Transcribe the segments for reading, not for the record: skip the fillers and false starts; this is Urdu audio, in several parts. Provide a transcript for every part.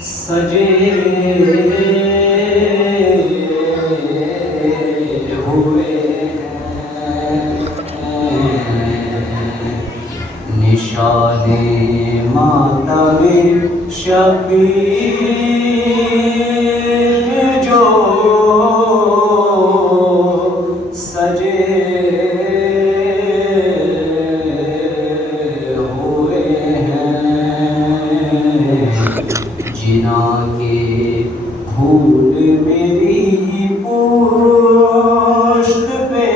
سجے ہوئے نشان ماتم شبیر جو سجے ہوئے جنا کے پھول میری پشت پہ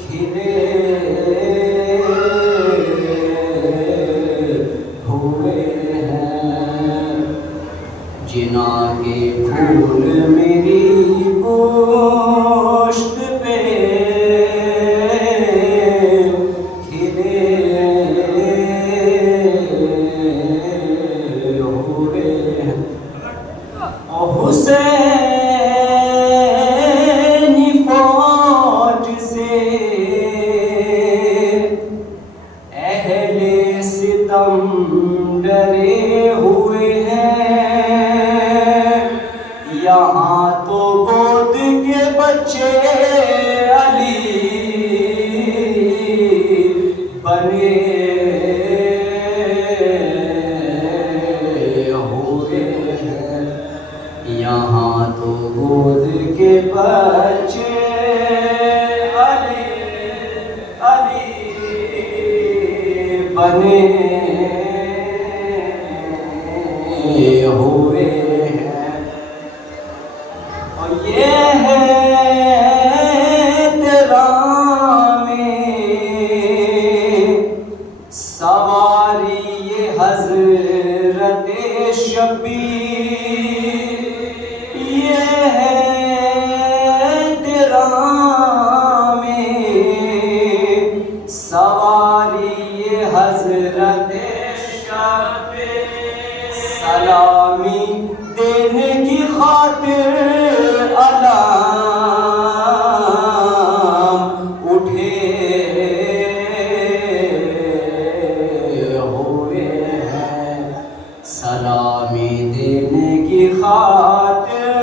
کھلے ہوئے ہیں جنا کے پھول میری پشت پہ حسینی فوج سے اہل ستم ڈرے ہوئے ہیں یہاں تو گود کے بچے علی بنے یہاں تو گود کے بچے علی علی بنے ہوئے ہیں اور یہ ہے تیرا میں سواری یہ حضرت شبیر یہ ہے تیرا میں سواری یہ حضرت شبیر سلامی دینے کی خاطر علام اٹھے ہوئے ہیں سلامی دینے کی خاطر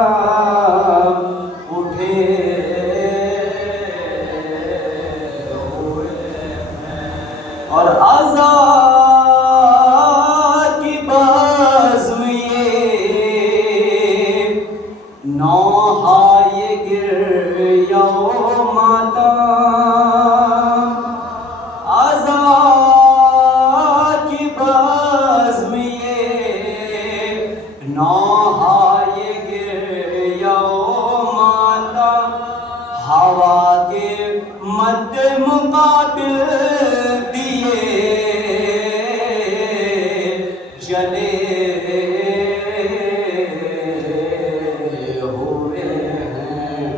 علام اٹھے ہوئے ہیں اور آزاد کی بزم یہ نوحۂ گریہ و ماتم آزاد کی بزم یہ نوحۂ گریہ و ماتم ہوا کے مد مقابل دیے جلے ہوئے ہیں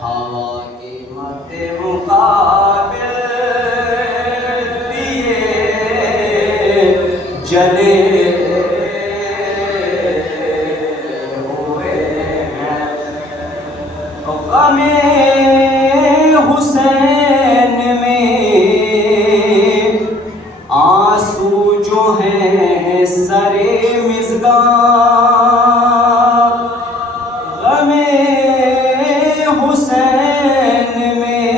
ہوا کے مد مقابل دیے جلے ہوئے ہیں غم حسین میں آنسو جو ہیں سرے مژگاں غم حسین میں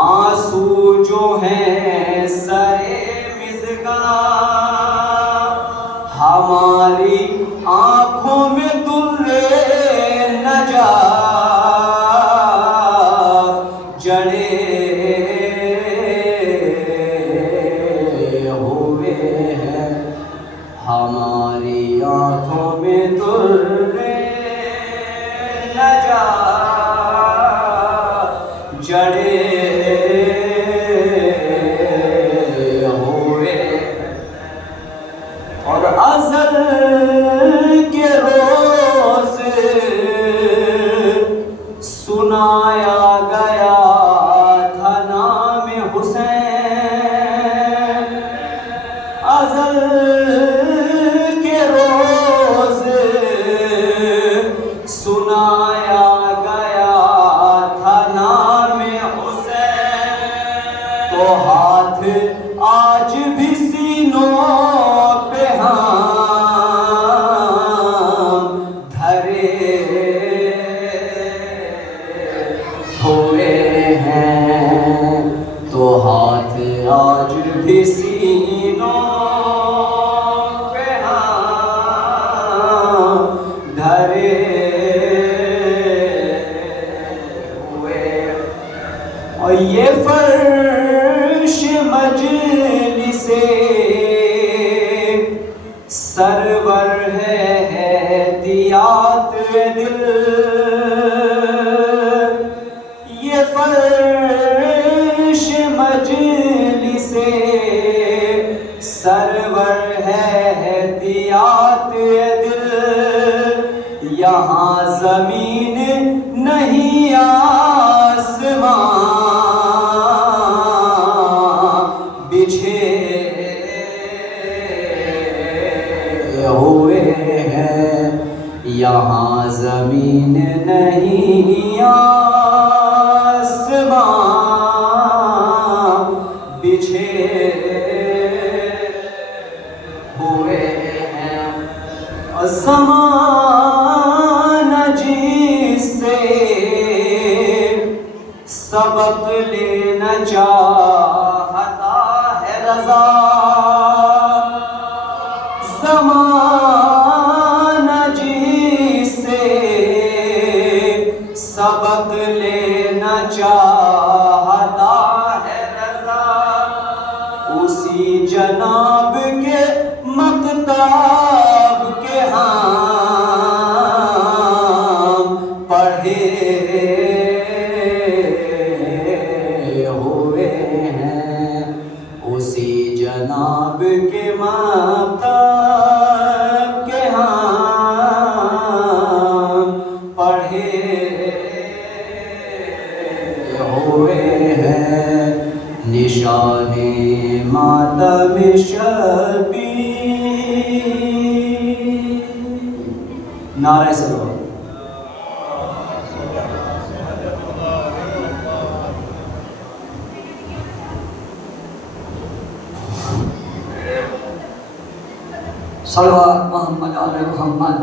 آنسو جو ہیں سرے مژگاں ہماری آنکھوں میں در نجات جڑے ہوئے ہیں ہماری آنکھوں میں در نجات جڑے ہوئے اور ازل کے روز سنایا گیا تھا نام حسین ازل کے روز سنایا گیا تھا نام حسین تو ہاتھ آج بھی سینوں پہ ہم دھرے ہوئے ہیں، تو ہاتھ آج بھی سینوں پہ ہم دھرے ہوئے، اور یہ فرش مجلس سرور ہے احتیاط دل، یہ فرش مجلس سرور ہے احتیاط دل، یہاں زمین نہیں آسمان بچھے ہوئے ہیں، یہاں زمین نہیں آسمان بچھے ہوئے ہیں، اور زمانہ جس سے سبق لینا چاہتا ہے رضا، زمانہ جس سے سبق لینا چاہتا ہے رضا، اسی جناب کے مکتب کے ہم پڑھے ہوئے ہیں، اسی جناب کے مکتب کے ہم پڑھے ہوئے ہیں، نشان ماتم شبیر، نعرہ سلوات۔ صلوات محمد علی محمد۔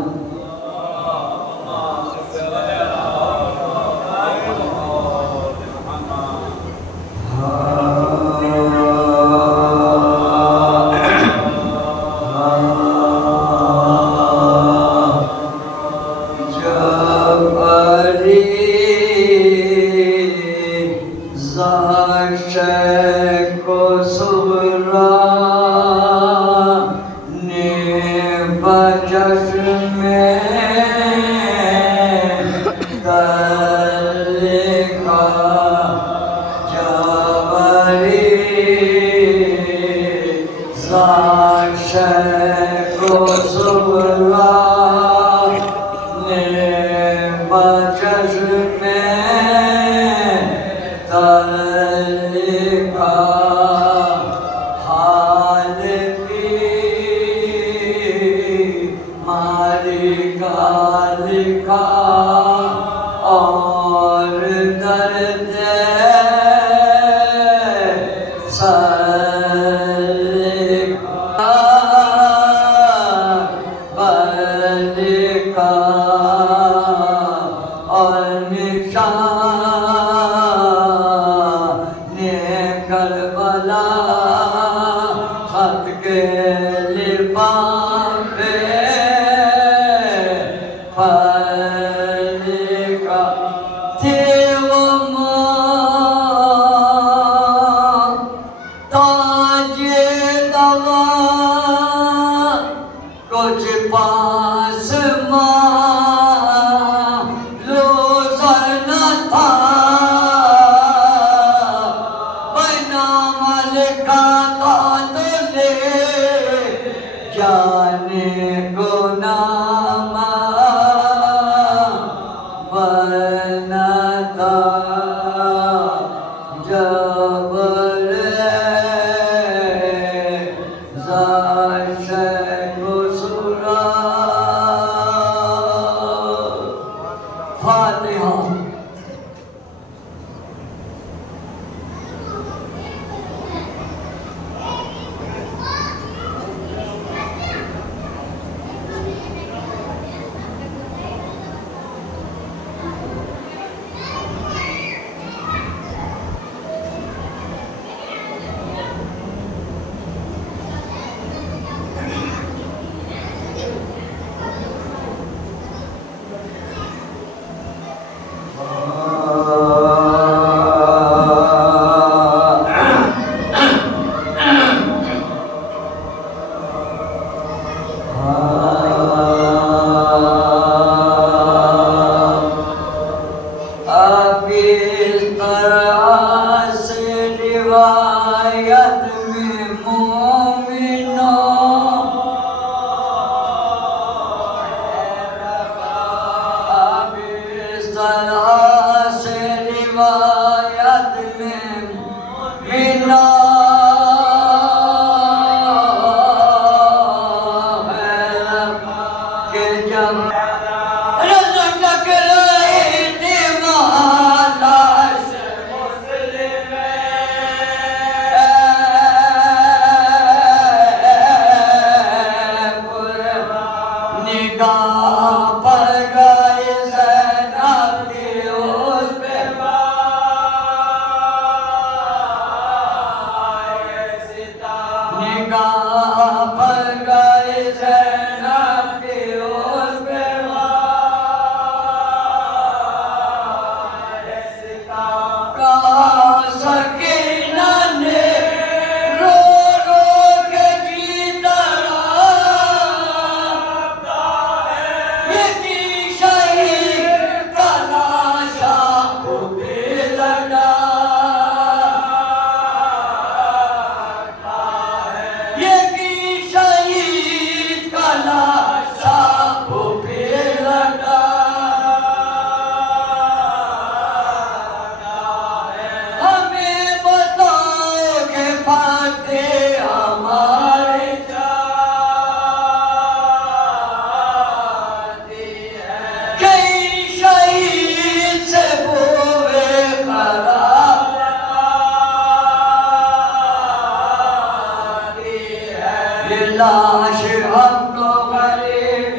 لاش ہم کو غریب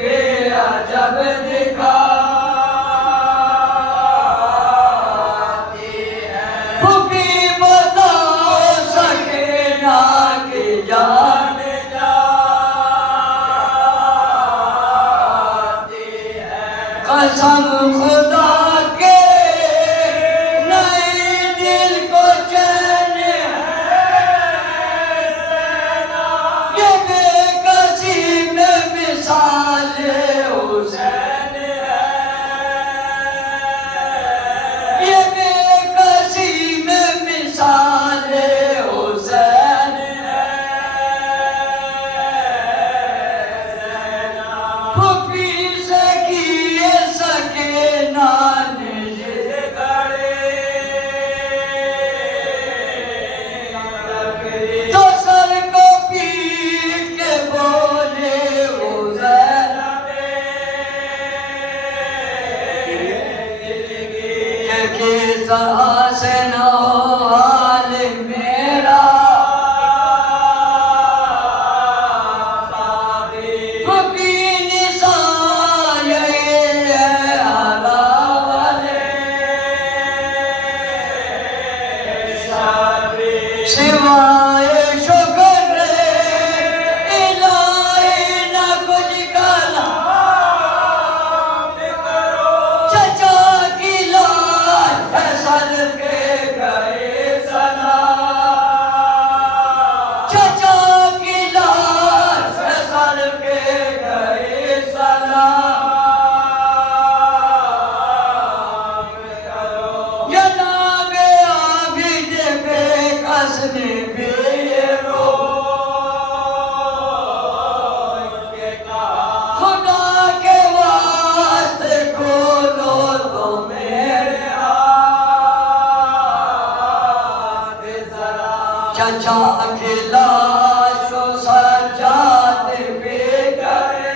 عجب دکھاتی ہے پھوپھی بتا سکینہ کی جان جاتی ہے قسم خدا کے طرح سے نہ ہو حال میرا پھوپھی نثار یہی ہے آلا والے سوائے شکر الہی نہ کچھ کلا چچا کی سل کے گئے سلام چچا کی لاش سل کے گئے سلام جناب عابد بے کس نے بھی رو کے کہا خدا کے واسطے کھولو تو میرے چچا کی لاش کو سجاد بھی کرے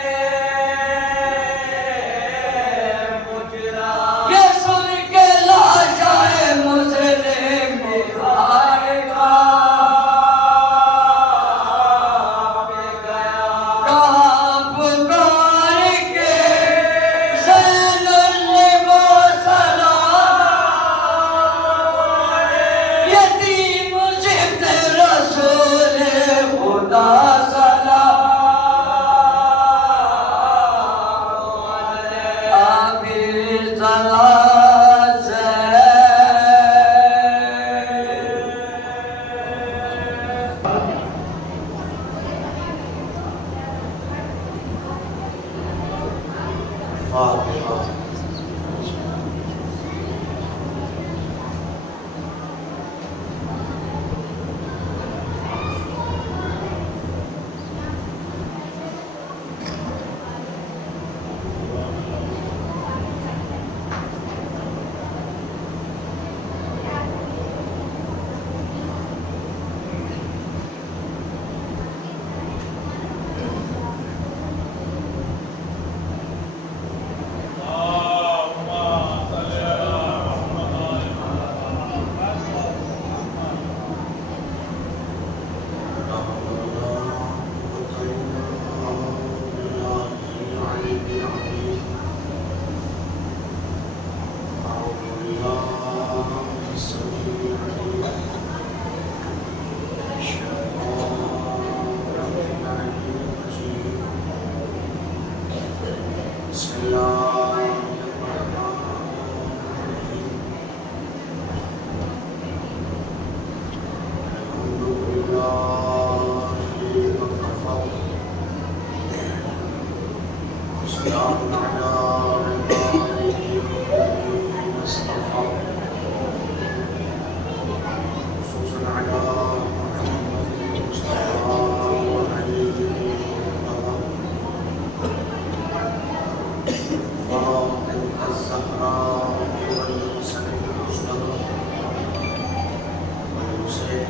یہ سن کے لاشائے مسلم آئے گا کہاں پکار کے زین السلام یتیم رسول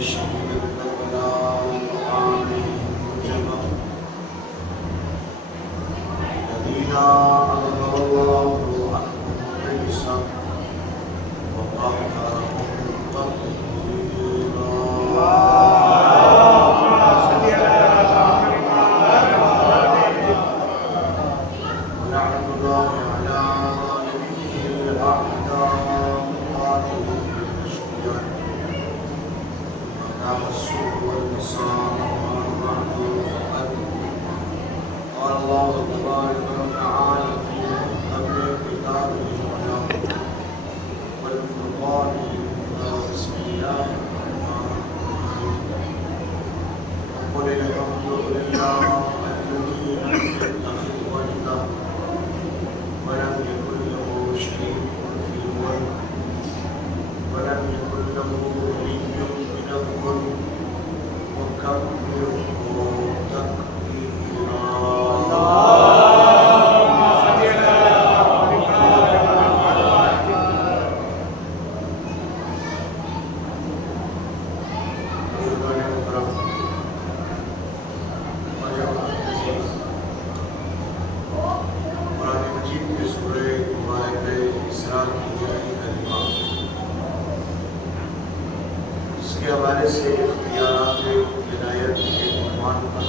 شهيد كربلاء المقام المجمع الذين أظهر الله عنهم الرجس وطهرهم ولعنة الله على ظالميه الأعداء قاتلهم بالأشقياء وكان السوء والنصارى والمعدوم فقد قال الله تبارك وتعالى في محكم كتابه والفرقان بسم الله الرحمن الرحيم وقل الحمد لله الذي لم يتخذ ولدا ولم يكن له شريك في الملك ولم يكن له ولي من الظلم وكبره کے حوالے سے اختیارات ولایت کے عنوان پر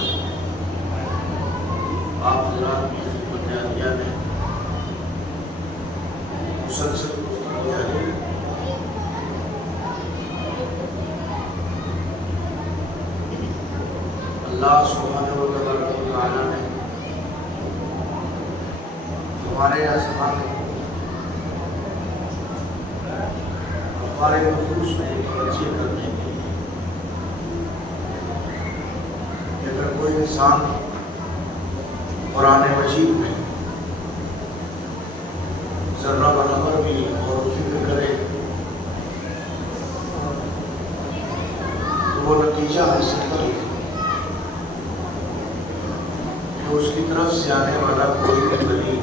آپ حضرات کی خدمت عالیہ نے مسلسل گفتگو جاری ہے۔ اللہ سبحانہ و تعالیٰ نے ہمارے آسمان ہمارے نفوس کو متوجہ کرنے کے لیے کہ اگر کوئی انسان قرآن مجید میں ذرہ برابر بھی اور فکر کرے تو وہ نتیجہ حاصل کر لے کہ اس کی طرف سے آنے والا کوئی بھی ولی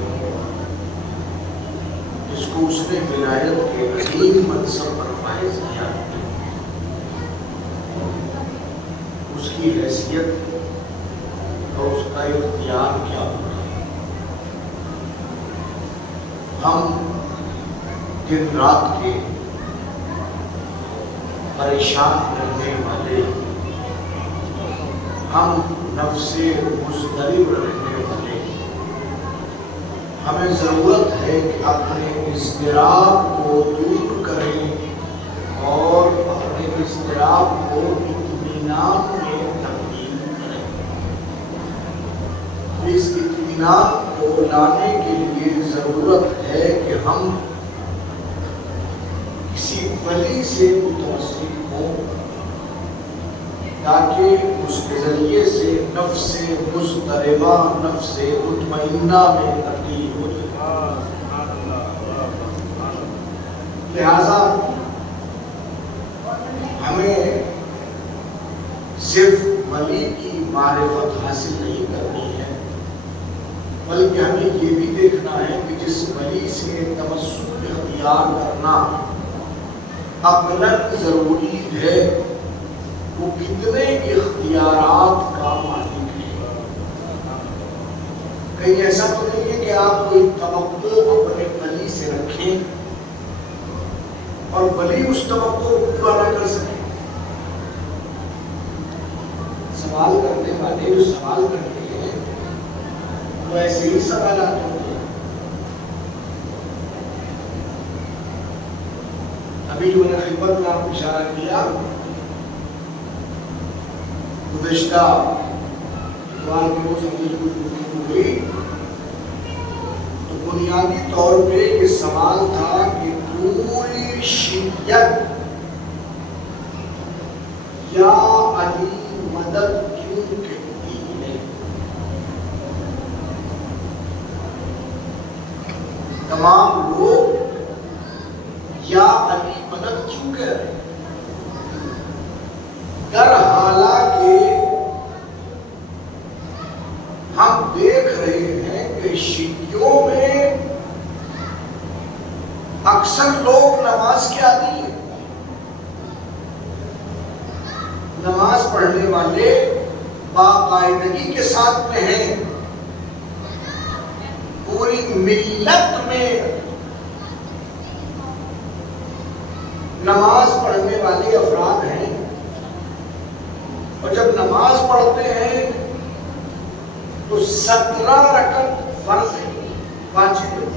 جس کو اس نے ولایت کے عظیم منصب پر فائز کیا اس کی حیثیت اور اس کا اختیار کیا ہوگا۔ ہم دن رات کے پریشان رہنے والے، ہم نفس مضطرب رہنے والے، ہمیں ضرورت ہے کہ اپنے اضطراب کو دور کریں اور اپنے اضطراب کو اطمینان میں تبدیل کریں۔ اس اطمینان کو لانے کے لیے ضرورت ہے کہ ہم کسی ولی سے متوسل ہوں تاکہ اس کے ذریعے سے نفس مضطربہ نفس مطمئنہ میں تبدیل ہو جائے۔ لہذا ہمیں صرف ولی کی معرفت حاصل نہیں کرنی ہے، بلکہ ہمیں یہ بھی دیکھنا ہے کہ جس ولی سے تمسک اختیار کرنا عقلاً ضروری ہے وہ کتنے اختیارات کا مالک ہے۔ کہیں ایسا تو نہیں ہے کہ آپ کوئی توقع اپنے ولی سے رکھیں اور ولی اس توقع کو پورا نہ کر سکے۔ سوال کرنے والے جو سوال کرتے ہیں وہ ایسے ہی سوالات ہوتے ہیں۔ ابھی جو میں نے خدمت میں آپ کو اشارہ کیا، گزشتہ اتوار کے روز ہم نے جو گفتگو ہوئی تو بنیادی طور پہ یہ سوال تھا کہ پوری شیعت یا علی مدد کیوں کہتی ہے؟ تمام لوگ یا علی مدد کیوں کہہ رہے ہیں؟ در حالانکہ ہم دیکھ رہے ہیں کہ شیعوں میں اکثر لوگ نماز کے عادی ہیں، نماز پڑھنے والے باقاعدگی کے ساتھ میں ہیں، پوری ملت میں نماز پڑھنے والے افراد ہیں، اور جب نماز پڑھتے ہیں تو 17 رکعت فرض واجب ہے،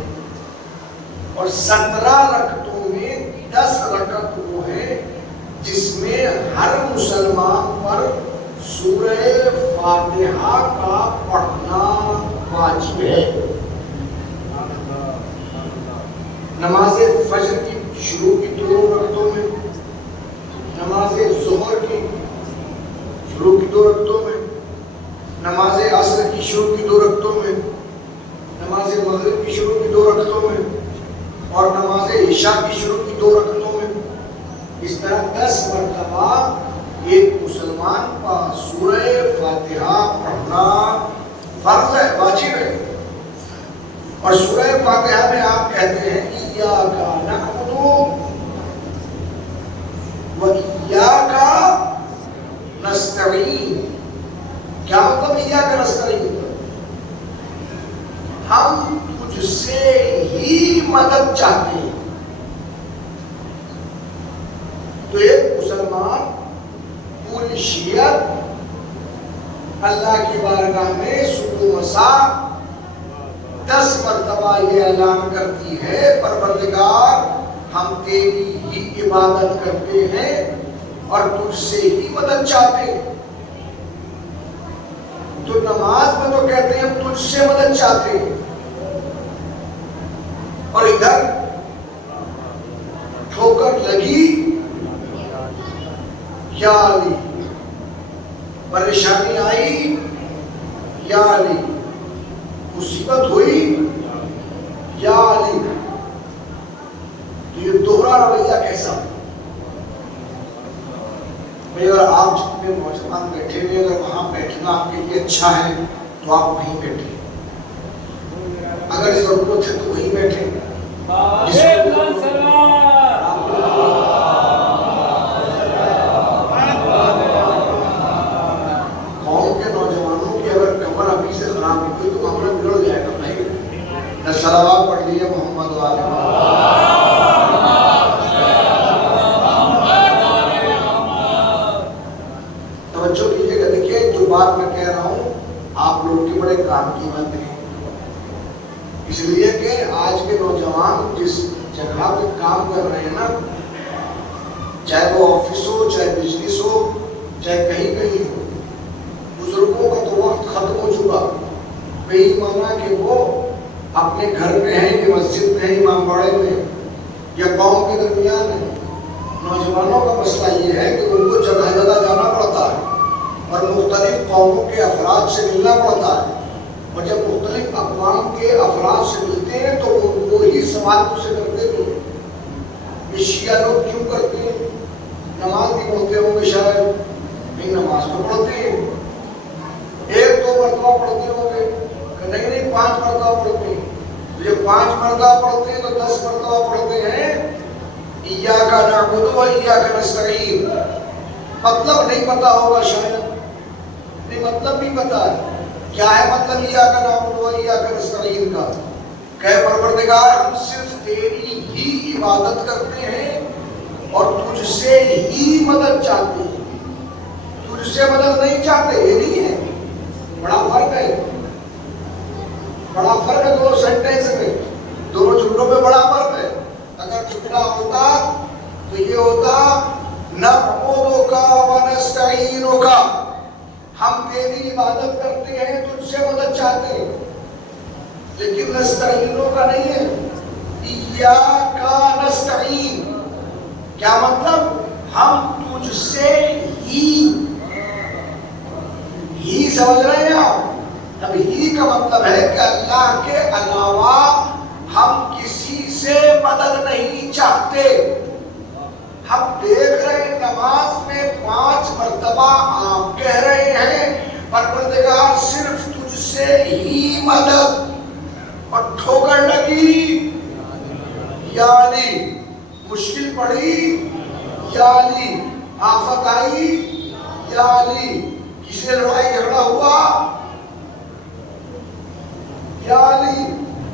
اور 17 رکعتوں میں 10 رکعت وہ ہے جس میں ہر مسلمان پر سورہ فاتحہ کا پڑھنا واجب ہے۔ نماز فجر کی شروع کی 2 رکعتوں میں، نماز ظہر کی شروع کی 2 رکعتوں میں، نماز عصر کی شروع کی 2 رکعتوں میں، نماز مغرب کی شروع کی 2 رکعتوں میں، اور نماز عشاء کی شروع کی 2 رکعتوں میں۔ اس طرح 10 مرتبہ ایک مسلمان کا سورہ فاتحہ پڑھنا فرض ہے، واجب ہے۔ اور سورہ فاتحہ میں آپ کہتے ہیں ایاک نعبد و ایاک نستعین۔ کیا مطلب ایاک نستعین؟ ہم تجھ سے ہی مدد چاہتے ہیں۔ تو ایک مسلمان پوری شریعت اللہ کی بارگاہ میں صبح و مساء 10 مرتبہ یہ اعلان کرتی ہے پروردگار ہم تیری ہی عبادت کرتے ہیں اور تجھ سے ہی مدد چاہتے ہیں۔ تو نماز میں تو کہتے ہیں ہم تجھ سے مدد چاہتے ہیں، اور ادھر ٹھوکر لگی یا علی، پریشانی آئی یا علی، مصیبت ہوئی یا علی، تو یہ دوہرا رویہ کیسا؟ بھئی اگر آپ جتنے نوجوان بیٹھے ہوئے اگر وہاں بیٹھنا آپ کے لیے اچھا ہے تو آپ وہیں بیٹھیں، اگر ضرورت ہے تو وہیں بیٹھیں۔ قوم کے نوجوانوں کی اگر کمر ابھی سے خراب ہوئی تو معاملہ بگڑ جائے گا بھائی۔ نہ صلوات پڑھ لیجیے محمد و آل محمد۔ توجہ کیجیے گا، دیکھیے جو بات میں کہہ رہا ہوں آپ لوگ کے بڑے کام کی بات ہے، اس لیے کہ آج کے نوجوان جس جگہ پہ کام کر رہے ہیں نا، چاہے وہ آفس ہو، چاہے بزنس ہو، چاہے کہیں کہیں ہو، بزرگوں کا تو وقت ختم ہو چکا۔ کئی مانا کہ وہ اپنے گھر میں ہیں یا مسجد میں ہیں، امام باڑے میں یا قوم کے درمیان ہے۔ نوجوانوں کا مسئلہ یہ ہے کہ ان کو جگہ جگہ جانا پڑتا ہے اور مختلف قوموں کے افراد سے ملنا پڑتا ہے، اور جب مختلف اقوام کے افراد سے ملتے ہیں تو وہی سوال مجھ سے کرتے ہیں یہ شیعہ لوگ کیوں کرتے ہیں؟ نماز بھی پڑھتے ہوں گے شاید، نہیں نماز تو پڑھتے ہیں، 1-2 مرتبہ پڑھتے ہوں گے، نہیں 5 مرتبہ پڑھتے ہیں۔ جب 5 مرتبہ پڑھتے ہیں تو 10 مرتبہ پڑھتے ہیں ایاک نعبد و ایاک نستعین۔ مطلب نہیں پتا ہوگا شاید، نہیں مطلب بھی پتا ہے کیا ہے مطلب ایاک نعبد و ایاک نستعین کا؟ کہ پروردگار ہم صرف تیری ہی عبادت کرتے ہیں اور تجھ سے ہی مدد چاہتے ہیں، تجھ سے مدد نہیں چاہتے۔ یہ نہیں ہے، بڑا فرق ہے، بڑا فرق ہے دونوں سینٹینس میں، دونوں جملوں میں بڑا فرق ہے۔ اگر جملہ ہوتا تو یہ ہوتا نعبدک و نستعینک، ہم تیری عبادت کرتے ہیں تجھ سے مدد چاہتے ہیں، لیکن نستعینک کا نہیں ہے، ایاک نستعین۔ کیا مطلب؟ ہم تجھ سے ہی سمجھ رہے ہیں آپ؟ اب ہی کا مطلب ہے کہ اللہ کے علاوہ ہم کسی سے مدد نہیں چاہتے۔ ہم دیکھ رہے ہیں نماز میں 5 مرتبہ آپ کہہ رہے ہیں پروردگار صرف تجھ سے ہی مدد، اور ٹھوکر لگی یا علی، مشکل پڑی یا علی، آفت آئی یا علی، کسی سے لڑائی جھگڑا ہوا؟ یا علی،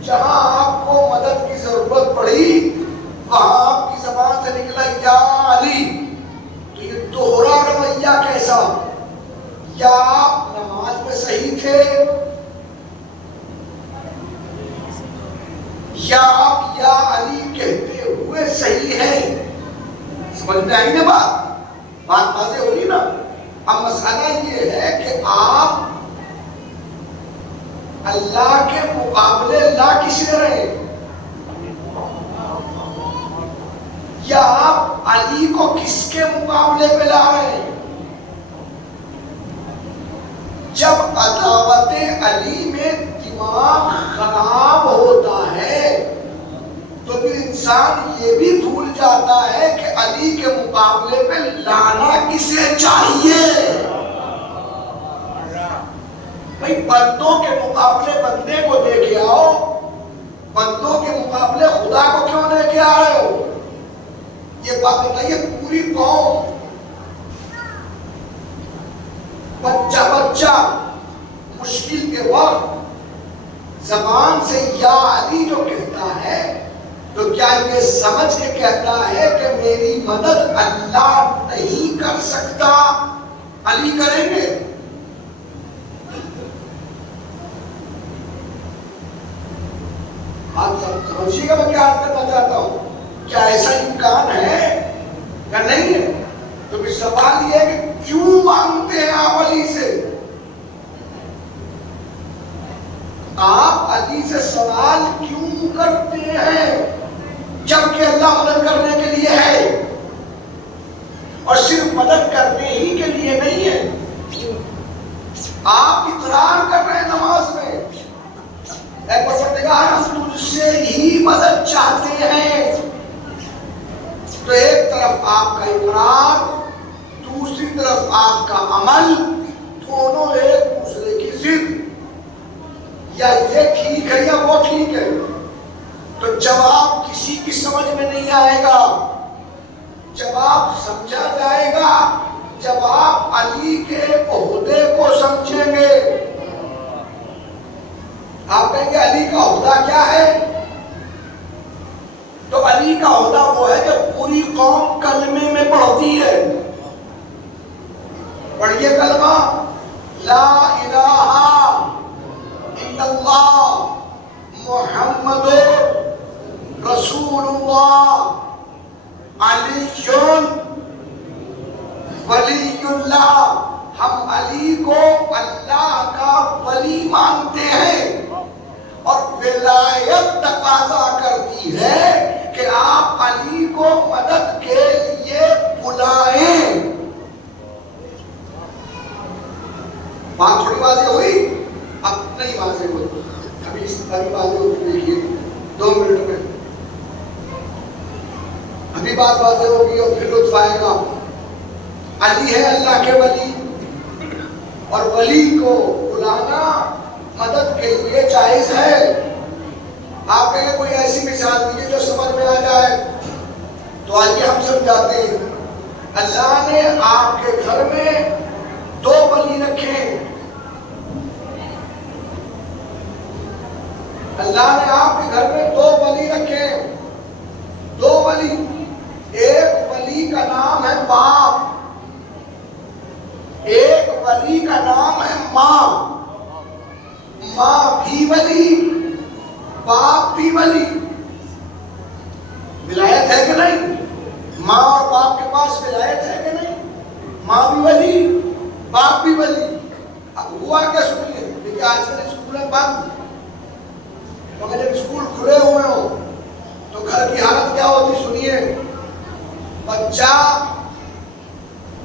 جہاں آپ کو مدد کی ضرورت پڑی وہاں آپ کی زبان سے نکلا یا علی، تو یہ دوہرا رویہ کیسا؟ یا آپ نماز میں صحیح تھے یا آپ یا علی کہتے ہوئے صحیح ہیں؟ سمجھ میں آئی نا بات واضح ہوئی نا؟ اب مسئلہ یہ ہے کہ آپ اللہ کے مقابلے لا کسے رہے، یا آپ علی کو کس کے مقابلے پہ لا رہے ہیں؟ جب عداوت علی میں دماغ خراب ہوتا ہے تو پھر انسان یہ بھی بھول جاتا ہے کہ علی کے مقابلے پہ لانا کسے چاہیے۔ بھئی بندوں کے مقابلے بندے کو دے کے آؤ، بندوں کے مقابلے خدا کو کیوں لے کے آ رہے ہو؟ یہ بات بتائیے، پوری قوم بچہ مشکل کے وقت زبان سے یا علی جو کہتا ہے تو کیا یہ سمجھ کے کہتا ہے کہ میری مدد اللہ نہیں کر سکتا، علی کریں گے؟ آپ سمجھیے گا میں کیا عرض کرنا چاہتا ہوں؟ کیا ایسا امکان ہے یا نہیں ہے؟ تو پھر سوال یہ ہے کہ کیوں مانگتے ہیں آپ علی سے؟ آپ علی سے سوال کیوں کرتے ہیں جبکہ اللہ مدد کرنے کے لیے ہے، اور صرف مدد کرنے ہی کے لیے نہیں ہے؟ آپ اقرار کر رہے ہیں نماز میں، اے پروردگار ہم تجھ سے ہی مدد چاہتے ہیں، تو ایک طرف آپ کا اقرار، دوسری طرف آپ کا عمل، دونوں ایک دوسرے کی ضد، یا یہ ٹھیک ہے یا وہ ٹھیک ہے۔ تو جواب کسی کی سمجھ میں نہیں آئے گا، جواب سمجھا جائے گا جب آپ علی کے عہدے کو سمجھیں گے۔ آپ کہیں گے علی کا عہدہ کیا ہے؟ تو علی کا عہدہ وہ ہے کہ پوری قوم کلمے میں پڑھتی ہے۔ پڑھیے کلمہ، لا الہ الا اللہ محمد رسول اللہ علی ولی اللہ۔ ہم علی کو اللہ کا ولی مانتے ہیں، اور ولایت تقاضا کرتی ہے کہ آپ علی کو مدد کے لیے بلائیں۔ بات تھوڑی واضح ہوئی؟ اب نہیں واضح ہوئی، ابھی واضح ہوتی دیکھیے 2 منٹ میں، ابھی بات واضح ہوگی اور پھر لطف آئے گا۔ علی ہے اللہ کے ولی، اور ولی کو بلانا مدد کے لیے جائز ہے۔ آپ کہیں کوئی ایسی مثال دیجیے جو سمجھ میں آ جائے، تو آئیے ہم سمجھاتے ہیں۔ اللہ نے آپ کے گھر میں 2 ولی رکھے، اللہ نے آپ کے گھر میں 2 ولی رکھے، 2 ولی۔ ایک ولی کا نام ہے باپ، ایک ولی کا نام ہے ماں۔ ماں بھی ولی، باپ بھی ولی۔ ولایت ہے کہ نہیں؟ ماں اور باپ کے پاس ولایت ہے کہ نہیں؟ ماں بھی ولی، باپ بھی ولی۔ اب ہوا کیا سنیے، لیکن آج کل اسکولیں بند، مگر جب اسکول کھلے ہوئے ہوں تو گھر کی حالت کیا ہوتی سنیے۔ بچہ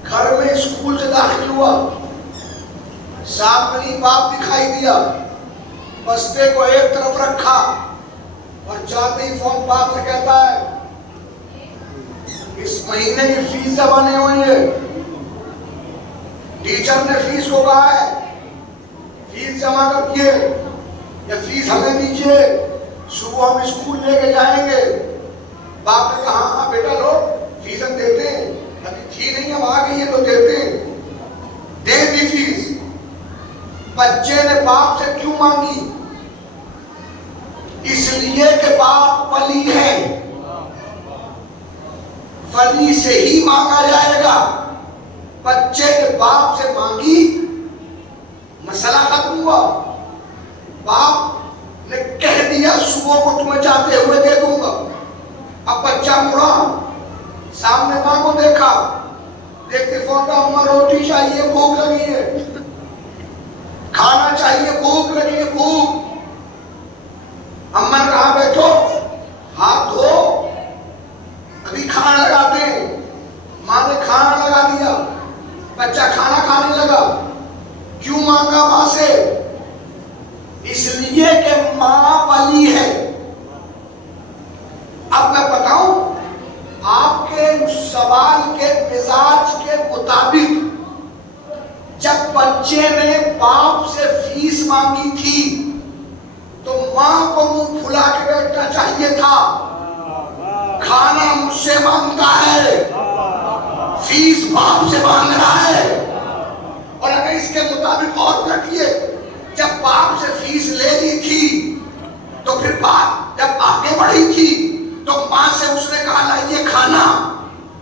گھر میں اسکول سے داخل ہوا، سامنے باپ دکھائی دیا، بستے کو ایک طرف رکھا، اور جاتے ہی فون باپ سے کہتا ہے اس مہینے کی فیس جمع نہیں ہوئی ہے، ٹیچر نے فیس کو کہا ہے فیس جمع کر دیے، یا فیس ہمیں دیجیے، صبح ہم اسکول لے کے جائیں گے۔ باپ نے کہا ہاں بیٹا لو، فیس ہم دیتے ہیں، ابھی تھی نہیں ہم آ گئی ہے تو دیتے ہیں۔ بچے نے باپ سے کیوں مانگی؟ اس لیے کہ باپ ولی ہے، ولی سے ہی مانگا جائے گا۔ بچے نے باپ سے مانگی، مسئلہ ختم ہوا۔ باپ نے کہہ دیا صبح کو تمہیں جاتے ہوئے دے دوں گا۔ اب بچہ مڑا، سامنے ماں کو دیکھا، دیکھتے فون کا اماں روٹی چاہیے، بھوک لگی ہے، کھانا چاہیے، بھوک لگی ہے، بھوک۔ اماں نے کہا بیٹھو، ہاتھ دھو، ابھی کھانا لگاتے ہیں۔ ماں نے کھانا لگا دیا، بچہ کھانا کھانے لگا۔ کیوں مانگا ماں سے؟ اس لیے کہ ماں ولی ہے۔ اب میں بتاؤں، آپ کے سوال کے مزاج کے مطابق جب بچے نے باپ سے فیس مانگی تھی تو ماں کو منہ پھلا کے بیٹھنا چاہیے تھا۔ کھانا مجھ سے مانگتا ہے، فیس باپ سے مانگ رہا ہے۔ اور اگر اس کے مطابق اور رکھیے، جب باپ سے فیس لے لی تھی تو پھر بات جب آگے بڑھی تھی تو ماں سے اس نے کہا لائیے کھانا،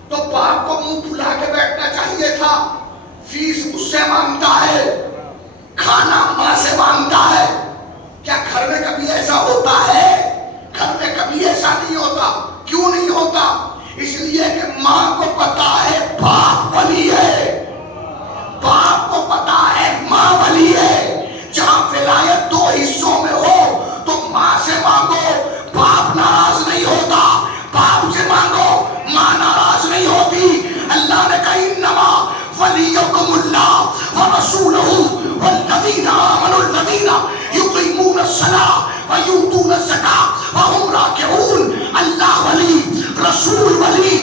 تو باپ کو منہ پھلا کے بیٹھنا چاہیے تھا۔ فیس مجھ سے مانگتا ہے، کھانا ماں سے مانگتا ہے۔ کیا گھر میں کبھی ایسا ہوتا ہے؟ گھر میں کبھی ایسا نہیں ہوتا۔ کیوں نہیں ہوتا؟ اس لیے کہ ماں کو پتا ہے باپ ولی ہے، باپ کو پتا ہے ماں ولی ہے۔ جہاں ولایت دو حصوں میں ہو تو ماں سے مانگو، باپ ناراض نہیں ہوتا، باپ سے مانگو، ماں ناراض نہیں ہوتی۔ اللہ نے کہا انما ولیکم اللہ ورسولہ والذین آمنوا الذین یقیمون الصلاۃ ویؤتون الزکاۃ وہم راکعون۔ اللہ ولی، رسول ولی،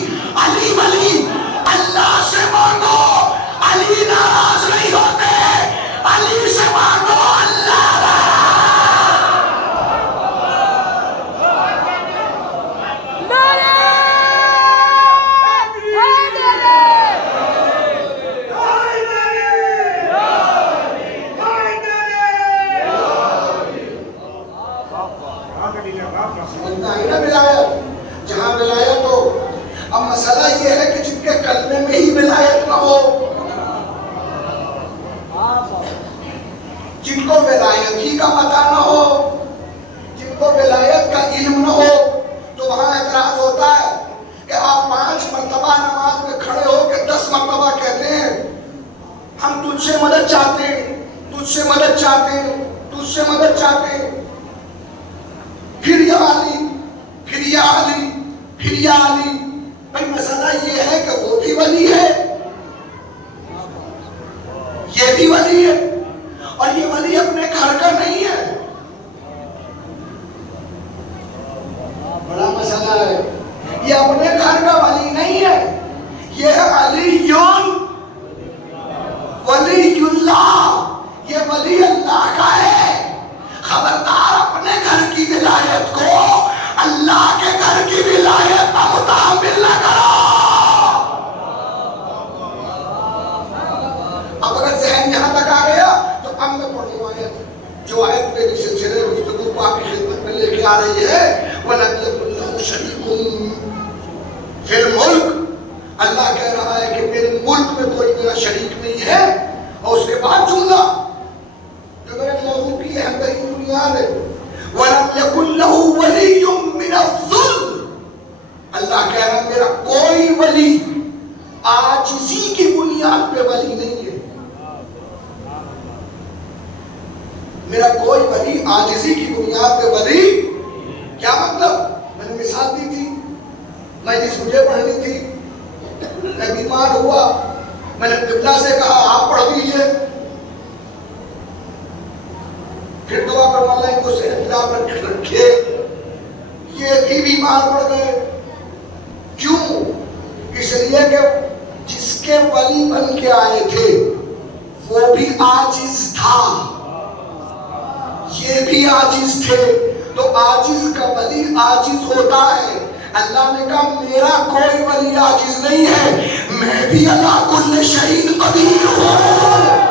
علی ولی۔ اللہ سے مانگو، علی ناراض نہیں ہوتے، علی سے مانگو، اللہ جہاں ولایت ہو۔ اب مسئلہ یہ ہے کہ جن کے کلمے میں ہی ولایت نہ ہو، جن کو ولایت ہی کا پتہ نہ ہو، جن کو ولایت کا علم نہ ہو، تو وہاں اعتراض ہوتا ہے کہ آپ 5 مرتبہ نماز میں کھڑے ہو کے 10 مرتبہ کہتے ہیں ہم تجھ سے مدد چاہتے ہیں، تجھ سے مدد چاہتے ہیں، تجھ سے مدد چاہتے ہیں۔ پھر یا علی، پھر یا علی، پھر یا علی۔ بھئی مسئلہ یہ ہے کہ وہ بھی ولی ہے، یہ بھی ولی ہے، اور یہ ولی اپنے گھر کا نہیں ہے۔ بڑا مسئلہ ہے، یہ اپنے گھر کا ولی نہیں ہے، یہ ہے علی ولی اللہ، یہ ولی اللہ کا ہے۔ خبردار اپنے گھر کی ولایت کو اللہ کے گھر کی ولایت کا متعامل نہ کرو۔ اب اگر ذہن یہاں تک آ گیا تو اب میں پڑھوں آیت، جو آیت میری سلسلے گفتگو کو آپ کی خدمت میں لے کے آ رہی ہے۔ وَلَمْ يَكُنْ لَهُ شَرِيكٌ فِي الْمُلْكِ، اللہ کہہ رہا ہے کہ میرے ملک میں کوئی میرا شریک نہیں ہے۔ اور اس کے بعد جملہ جو میرے موضوع کی اہم ترین بنیاد ہے، وَلَمْ يَكُنْ لَهُ وَلِيٌّ مِّنَ الظُّلْمِ، اللہ کہہ رہا ہے میرا کوئی ولی عاجزی کی بنیاد پہ ولی نہیں ہے، میرا کوئی ولی عاجزی کی بنیاد پہ ولی۔ کیا مطلب؟ میں نے مثال دی تھی، میں جس مجھے پڑھنی تھی، میں بیمار ہوا، میں نے قبلہ سے کہا آپ پڑھ دیجئے، پھر دعا کرو اللہ ان کو صحت یاب رکھے، یہ بھی بیمار پڑ گئے۔ کیوں؟ اس لیے کہ جس کے ولی بن کے آئے تھے وہ بھی عاجز تھا، یہ بھی عاجز تھے، تو عاجز کا ولی عاجز ہوتا ہے۔ اللہ نے کہا میرا کوئی ولی عاجز نہیں ہے، میں بھی علی کل شیء قدیر ہوں۔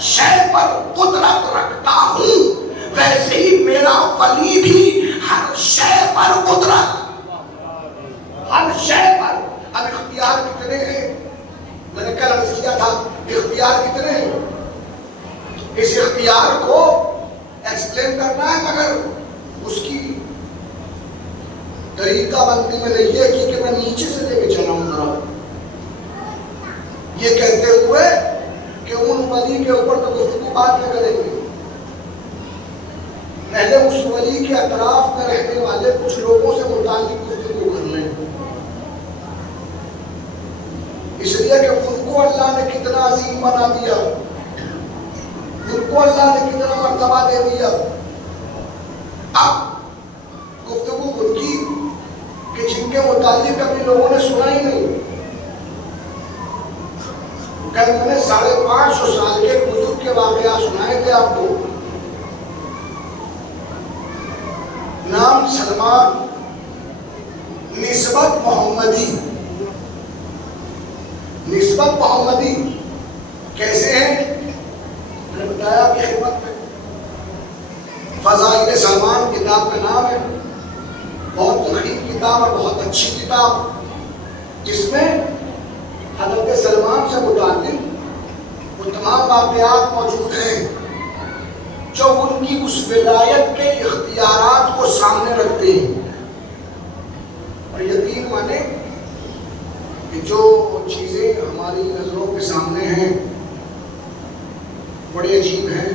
شے پر قدرت رکھتا ہوں ویسے ہی میرا ولی بھی ہر شے پر قدرت، ہر شے پر۔ اب اختیار کتنے ہیں؟ میں نے کل عرض کیا تھا اختیار کتنے ہیں؟ اس اختیار کو ایکسپلین کرنا ہے مگر اس کی طریقہ بندی میں نہیں ہے کہ میں نیچے سے لے کے چلا ہوں ذرا یہ کہتے ہوئے کہ ان ولی کے اوپر تو گفتگو بات نہ کریں گے، پہلے اس ولی کے اطراف میں رہنے والے کچھ لوگوں سے متعلق گفتگو کر لیں، اس لیے کہ ان کو اللہ نے کتنا عظیم بنا دیا، ان کو اللہ نے کتنا مرتبہ دے دیا۔ اب گفتگو ان کی کہ جن کے متعلق ابھی لوگوں نے سنا ہی نہیں۔ کل میں نے 550 سال کے بزرگ کے واقعات سنائے تھے آپ کو۔ نام سلمان، نسبت محمدی، نسبت محمدی کیسے ہیں؟ میں نے بتایا آپ کی خدمت میں، فضائل سلمان کتاب کا نام ہے، بہت ضخیم کتاب اور بہت اچھی کتاب، جس میں حضرت سلمان سے متعلق وہ تمام واقعات موجود ہیں جو ان کی اس ولایت کے اختیارات کو سامنے رکھتے ہیں، اور یقین مانے کہ جو چیزیں ہماری نظروں کے سامنے ہیں بڑے عجیب ہیں۔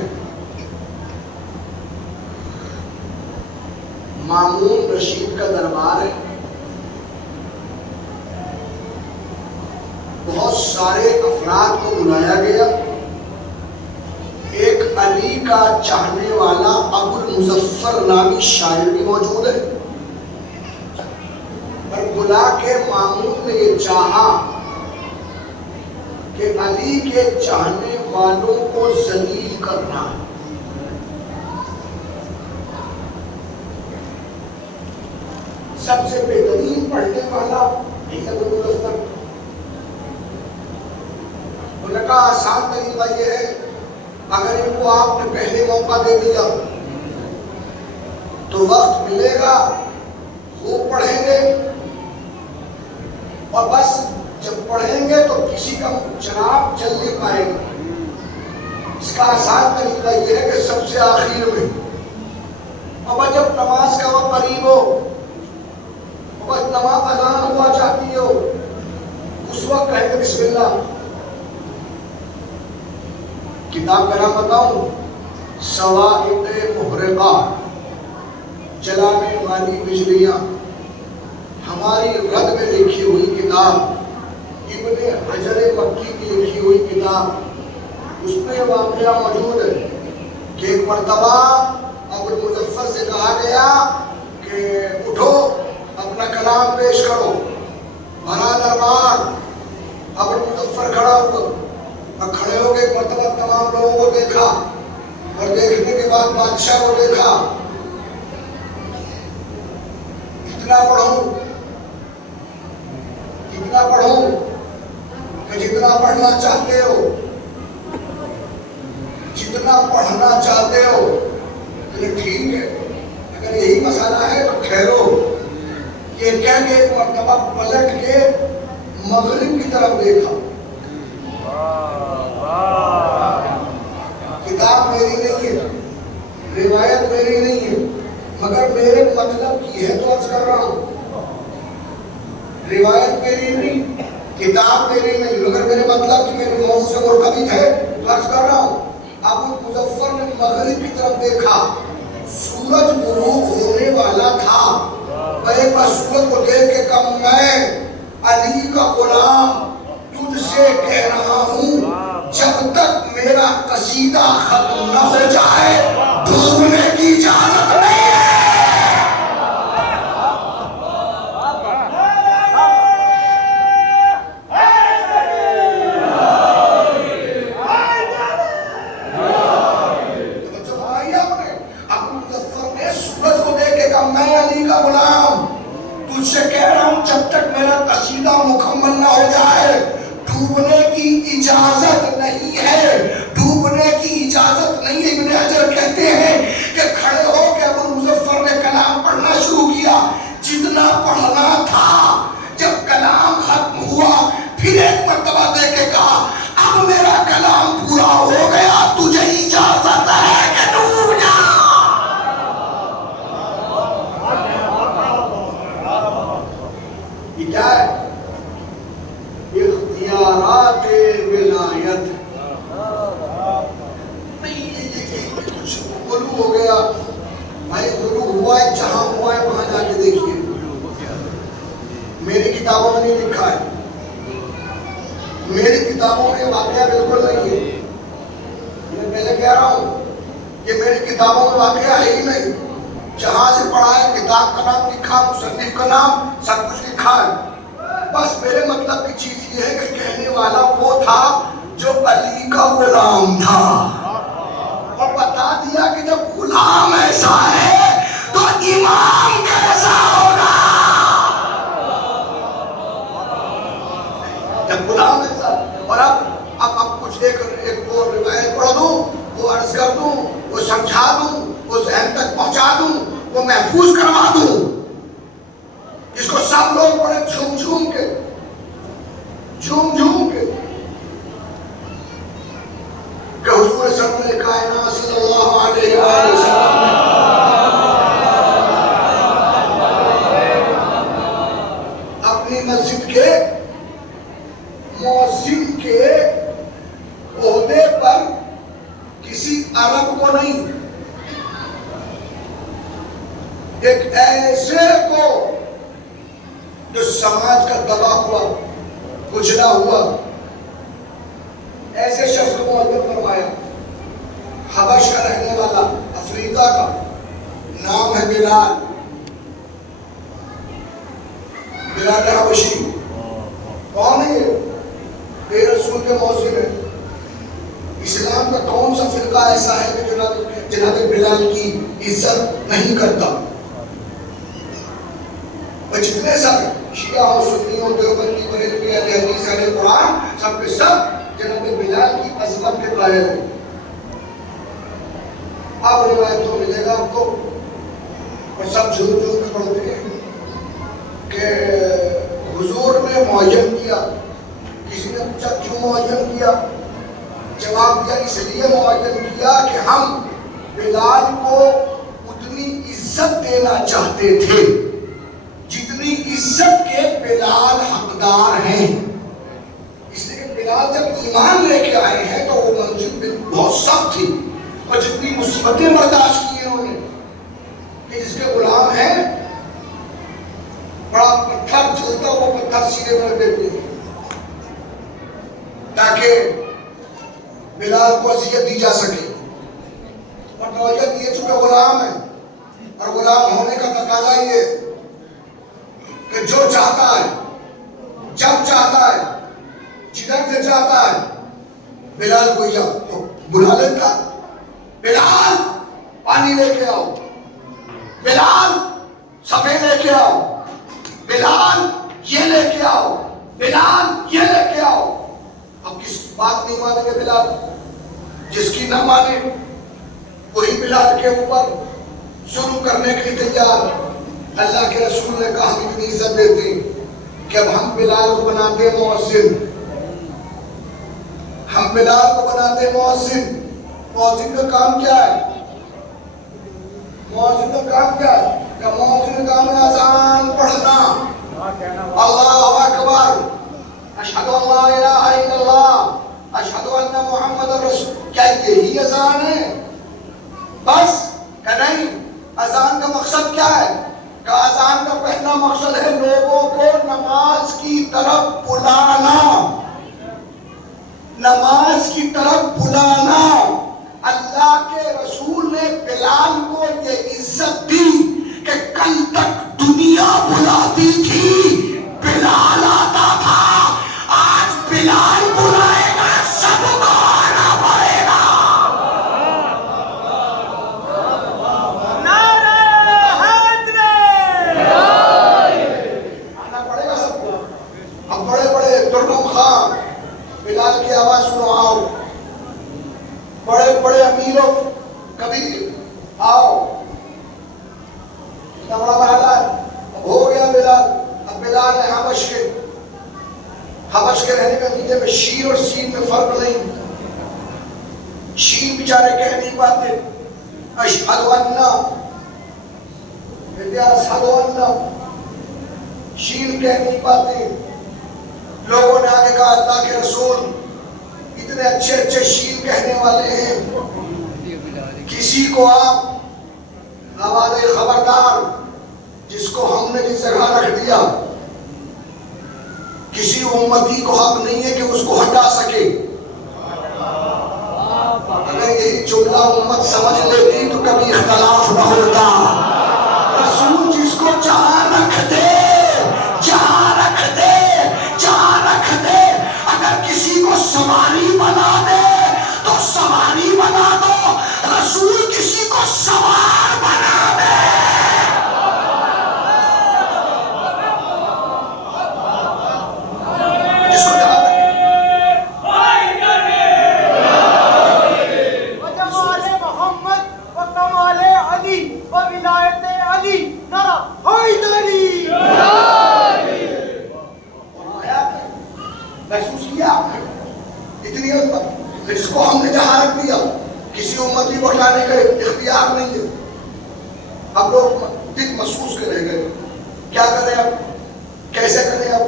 مامون رشید کا دربار ہے، بہت سارے افراد کو بلایا گیا، ایک علی کا چاہنے والا ابو المظفر نامی شاعر بھی موجود ہے، اور بلا کے مامون نے یہ چاہا کہ علی کے چاہنے والوں کو ذلیل کرنا ہے۔ سب سے بہترین پڑھنے والا ابو المظفر، انہوں نے کہا آسان طریقہ یہ ہے اگر ان کو آپ نے پہلے موقع دے دیا تو وقت ملے گا، خوب پڑھیں گے، اور بس جب پڑھیں گے تو کسی کا چراغ جل نہیں پائے گا۔ اس کا آسان طریقہ یہ ہے کہ سب سے آخر میں، اور جب نماز کا وقت قریب ہو، بس نماز اذان ہوا چاہتی ہو، اس وقت کہتے بسم اللہ۔ کتاب کا نام بتاؤں، صواعق محرقہ، جلانے والی بجلیاں، ہماری رد میں لکھی ہوئی کتاب، ابن حجر مکی کی لکھی ہوئی کتاب، اس میں واقعہ موجود ہے کہ ایک مرتبہ ابو المظفر سے کہا گیا کہ اٹھو اپنا کلام پیش کرو، بھرا دربار۔ ابو المظفر کھڑا ہوا، اور کھڑے ہو کے ایک مرتبہ تمام لوگوں کو دیکھا، اور دیکھنے کے بعد بادشاہ کو دیکھا، اتنا پڑھوں کہ جتنا پڑھنا چاہتے ہو، جتنا پڑھنا چاہتے ہو۔ ٹھیک ہے، اگر یہی مسئلہ ہے تو ٹھہرو۔ یہ کہہ کے ایک مرتبہ پلٹ کے مغرب کی طرف دیکھا۔ کتاب میری نہیں ہے، روایت میری نہیں ہے، مگر میرے مطلب کی ہے تو عرض کر رہا ہوں۔ روایت میری نہیں، کتاب میری نہیں، مگر میرے مطلب کی میرے موضوع سے مرتبط ہے تو عرض کر رہا ہوں۔ ابو المظفر نے مغرب کی طرف دیکھا، سورج غروب ہونے والا تھا۔ ایک بار سورج کو دیکھ کے کہا میں علی کا غلام تجھ سے کہہ رہا ہوں جب تک میرا قصیدہ ختم نہ ہو جائے ڈوبنے کی اجازت نہیں ہے۔ میں علی کا غلام تجھ سے کہہ رہا ہوں جب تک میرا قصیدہ مکمل نہ ہو جائے ڈوبنے کی اجازت نہیں ہے، ڈوبنے اجازت نہیں ہے. ابن حجر کہتے ہیں کہ کھڑے ہو کے ابو المظفر نے کلام پڑھنا شروع کیا. جتنا پڑھنا تھا جب کلام ختم ہوا پھر ایک مرتبہ دے کے کہا اب میرا کلام پورا ہو گیا, تجھے اجازت ہے کہ ڈوب جا. یہ کیا ہے؟ اختیارات ولایت. نہیں یہ کچھ غلو ہو گیا بھائی. غلو ہوا ہے جہاں ہوا ہے وہاں جا کے دیکھیے. میری کتابوں میں نہیں لکھا ہے, میری کتابوں میں واقعہ بالکل نہیں ہے. میں پہلے کہہ رہا ہوں کہ میری کتابوں میں واقعہ ہے ہی نہیں. جہاں سے پڑھا ہے کتاب کا نام لکھا, مصنف کا نام, سب کچھ لکھا ہے. بس میرے مطلب کی چیز یہ ہے کہ کہنے والا وہ تھا جو علی کا غلام تھا, اور بتا دیا کہ جب غلام ایسا ہے تو امام کیسا ہوگا. جب غلام ایسا, اور اب کچھ ایک وہ روایت پڑھ دوں, وہ عرض کر دوں, وہ سمجھا دوں, وہ ذہن تک پہنچا دوں, وہ محفوظ کروا دوں, جس کو سب لوگ پڑھے جھوم جھوم کے کہ حضور سرور کائنات صلی اللہ علیہ وآلہ وسلم نے اپنی مسجد کے مؤذن کے عہدے پر کسی عرب کو نہیں, ایک ایسے کو جو سماج کا دبا ہوا, کچلا ہوا, ایسے شخص کو مؤذن فرمایا. حبش کا رہنے والا, افریقہ کا, نام ہے بلال, بلال حبشی. کون ہے یہ؟ بے رسول کے مؤذن ہے. اسلام کا کون سا فرقہ ایسا ہے کہ جناب بلال کی عزت نہیں کرتا؟ جتنے سب شیعہ ہو, سنی ہو, دیوبندی, بریلوی, اہل حدیث, اہل قرآن, سب کے سب جناب بلال کی عظمت کے قائل ہیں. اب روایت تو ملے گا آپ کو, اور سب جھوٹ جھوٹ کے پڑھتے ہیں کہ حضور نے معین کیا. کسی نے پوچھا کیوں معین کیا؟ جواب دیا اس لیے معین کیا کہ ہم بلال کو اتنی عزت دینا چاہتے تھے جتنی عزت کے بلال حقدار ہیں. اس لیے کہ بلال جب ایمان لے کے آئے ہیں تو وہ منزل بہت سخت تھی, اور جتنی مصیبتیں برداشت کی انہوں نے کہ جس کے غلام ہیں بڑا پتھر جھلتا وہ پتھر سینے پر دیتے ہیں تاکہ بلال کو اذیت دی جا سکے. اور نوعیت یہ چونکہ غلام ہے, اور غلام ہونے کا تقاضا یہ کہ جو چاہتا ہے, جب چاہتا ہے, جدھر سے چاہتا ہے, بلال کو بلا لیتا. بلال پانی لے کے آؤ, بلال صفے لے کے آؤ, بلال یہ لے کے آؤ, بلال یہ لے کے آؤ. اب کس بات نہیں مانیں گے بلال؟ جس کی نہ مانے وہی بلال کے اوپر شروع کرنے کے لیے تیار. اللہ کے رسول نے کہا ہم اتنی عزت دیتے کہ اب ہم بلال کو بناتے مؤذن. ہم بلال کو بناتے مؤذن. مؤذن کا کام کیا ہے؟ مؤذن کا کام کیا ہے؟ کہ مؤذن کا کام ہے اذان پڑھنا. اللہ اکبر, اشہد ان لا الہ الا اللہ, اشہد ان محمد رسول. کیا یہی اذان ہے بس؟ کہ نہیں. اذان کا مقصد کیا ہے؟ کہ اذان کا پہلا مقصد ہے لوگوں کو نماز کی طرف بلانا, نماز کی طرف بلانا. اللہ کے رسول نے بلال کو یہ عزت دی کہ کل تک دنیا بلاتی تھی, بلال آتا تھا. آج بلال بلائے گا, سب کو آنا پڑے گا. آنا پڑے گا سب کو. اب بڑے بڑے ترکم خان بلال کی آواز سنو, آؤ بڑے بڑے امیروں کبھی آؤ اتنا بڑا محلہ ہے، اب ہو گیا بلال، اب بلال ہے حبش کے رہنے کے نتیجے میں شین اور سین میں فرق نہیں، شین بیچارے کہہ نہیں پاتے اشہد ان شین کہہ نہیں پاتے، لوگوں نے آگے کہا اللہ کے رسول اتنے اچھے اچھے شین کہنے والے ہیں، کسی کو آپ آواز خبردار، جس کو ہم نے جس جگہ رکھ دیا کسی امتی کو حق نہیں ہے کہ اس کو ہٹا سکے۔ اگر یہی جملہ امت سمجھ لیتی تو کبھی اختلاف نہ ہوتا۔ رسول جس کو جہاں رکھ دے، جہاں رکھ دے، جہاں رکھ دے، اگر کسی کو سواری بنا دے تو سواری بنا دو، رسول کسی کو سوار بنا دے۔ جس کو جہاں رکھے وجمال محمد وکمال علی وولایت علی نعرہ حیدری۔ محسوس کیا آپ نے اتنی عظمت، جس کو ہم نے جہاں رکھ دیا کسی امتی کو ہٹانے کا اختیار نہیں ہے۔ اب لوگ دل محسوس کے رہ گئے، کیا کریں اب، کیسے کریں اب،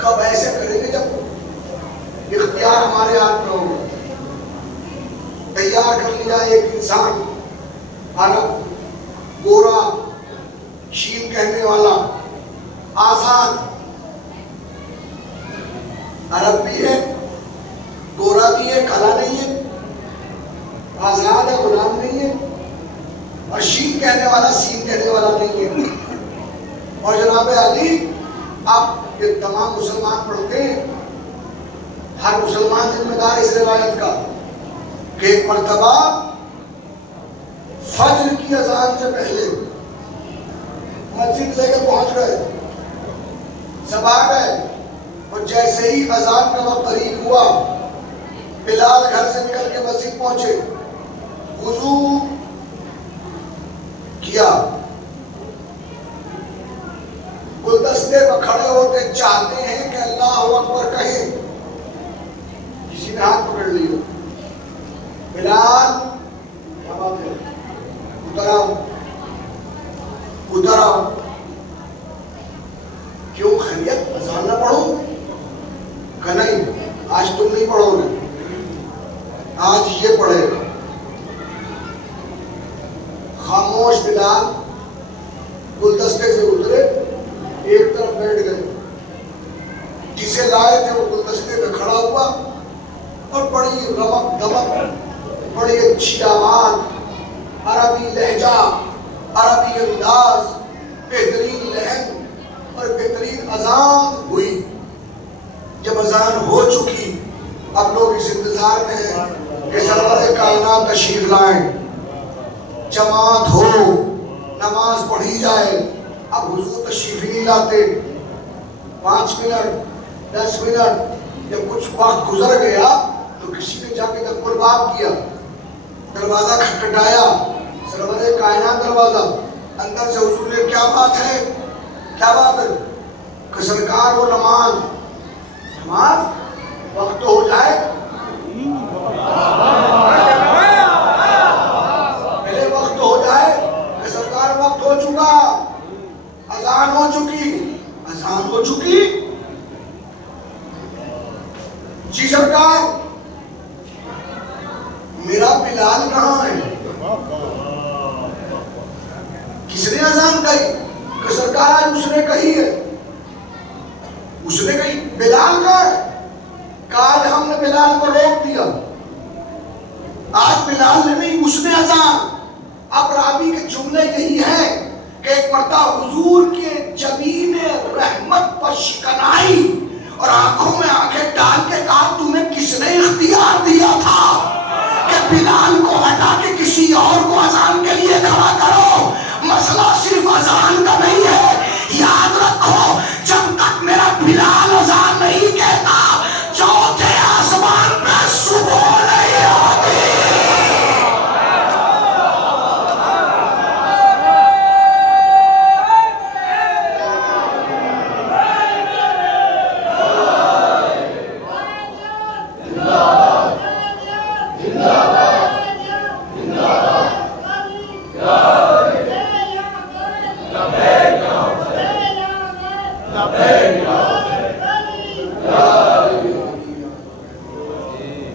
کب ایسے کریں گے جب اختیار ہمارے ہاتھ میں ہوگا۔ تیار کر لیا ایک انسان عرب، گورا، شین کہنے والا، آزاد، عرب بھی ہے، گورا بھی ہے، کالا نہیں ہے، آزاد ہے، غلام نہیں ہے، اور شین کہنے والا سین کہنے والا نہیں ہے۔ اور جناب علی، اب یہ تمام مسلمان پڑھتے ہیں، ہر مسلمان ذمہ دار اس روایت کا کہ ایک مرتبہ فجر کی اذان سے پہلے مسجد لے کے پہنچ گئے، سب آ گئے، اور جیسے ہی اذان کا وقت قریب ہوا بلال گھر سے نکل کے مسجد پہنچے، وضو کیا، گلدستے پر کھڑے ہوتے چاہتے ہیں کہ اللہ اکبر کہیں، کسی نے ہاتھ پکڑ لیا، بلال کیا بات ہے، ادھر آؤ، ادھر آؤ، کیوں خیریت، اذان نہ پڑھوں؟ کہ نہیں، آج تم نہیں پڑھو گے، آج یہ پڑھے گا۔ خاموش بلال گلدستے سے اترے، ایک طرف بیٹھ گئے، جسے لائے تھے وہ گلدستے پہ کھڑا ہوا، اور بڑی رمق دمق، بڑی اچھی آواز، عربی لہجہ، عربی انداز، بہترین لہن اور بہترین اذان ہوئی۔ جب اذان ہو چکی، اب لوگ اس انتظار میں ہیں کہ سرور کائنات تشریف لائیں، جماعت ہو، نماز پڑھی جائے۔ اب حضور تشریف ہی نہیں لاتے، 5 منٹ 10 منٹ جب کچھ وقت گزر گیا تو کسی نے جا کے دکل باب کیا، دروازہ کھٹکھٹایا، سرور کائنات دروازہ، اندر سے حضور نے کیا بات ہے، کیا بات ہے، کہ سرکار وہ نماز وقت تو ہو جائے، پہلے وقت تو ہو جائے کہ سرکار وقت ہو چکا، اذان ہو چکی، اذان ہو چکی، جی سرکار میرا بلال کہاں ہے؟ کس نے اذان کہی؟ کہ سرکار آج اس نے کہی ہے، اس نے کہی بلال کا ہے، کہ آج ہم نے بلال کو روک دیا، آج بلال نے نہیں، اس نے اذان۔ اب راوی کے جملے یہی ہے کہ ایک مرتبہ حضور کے جبین رحمت پر شکنائی اور آنکھوں میں آنکھیں ڈال کے کہا تمہیں کس نے اختیار دیا تھا کہ بلال کو ہٹا کے کسی اور کو اذان کے لیے کھڑا کرو؟ مسئلہ صرف اذان کا نہیں ہے، یاد رکھو جب تک میرا بلال اذان نہیں کہتا چوتھے آسمان پہ صبح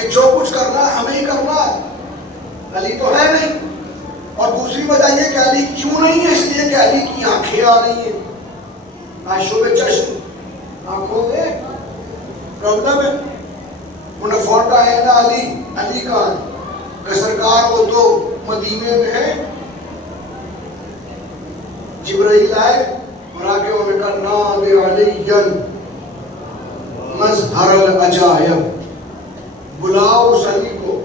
کہ جو کچھ کرنا ہے ہمیں ہی کرنا ہے، علی تو ہے نہیں. اور دوسری وجہ یہ کہ علی کیوں نہیں ہے، اس لیے کہ علی کی آنکھیں آ رہی ہیں، آشوب چشم، آنکھوں میں پرابلم ہے. انہیں فوٹا ہے نا علی، علی کا کہ سرکار وہ تو مدینے میں ہے. جبرائیل آئے اور آگے انہوں نے کہا نام علی مظہر العجائب، بلاؤ اس علی کو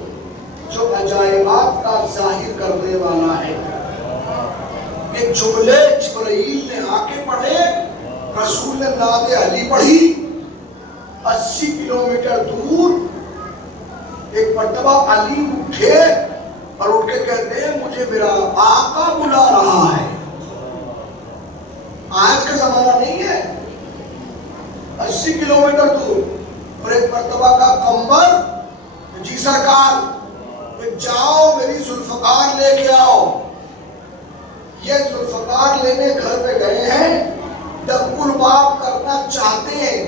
جو عجائبات کا ظاہر کرنے والا ہے. یہ جملے جبرائیل نے آ کے پڑھے، رسول نے ناد علی پڑھی. 80 کلومیٹر دور ایک مرتبہ علی اٹھے اور اٹھ کے کہتے ہیں مجھے میرا آقا بلا رہا ہے. آج کا زمانہ نہیں ہے، 80 کلومیٹر دور. اور ایک مرتبہ کا قمبر، جی سرکار جاؤ میری ذوالفقار لے کے آؤ. یہ ذوالفقار لینے گھر پہ گئے ہیں، دق الباب کرنا چاہتے ہیں،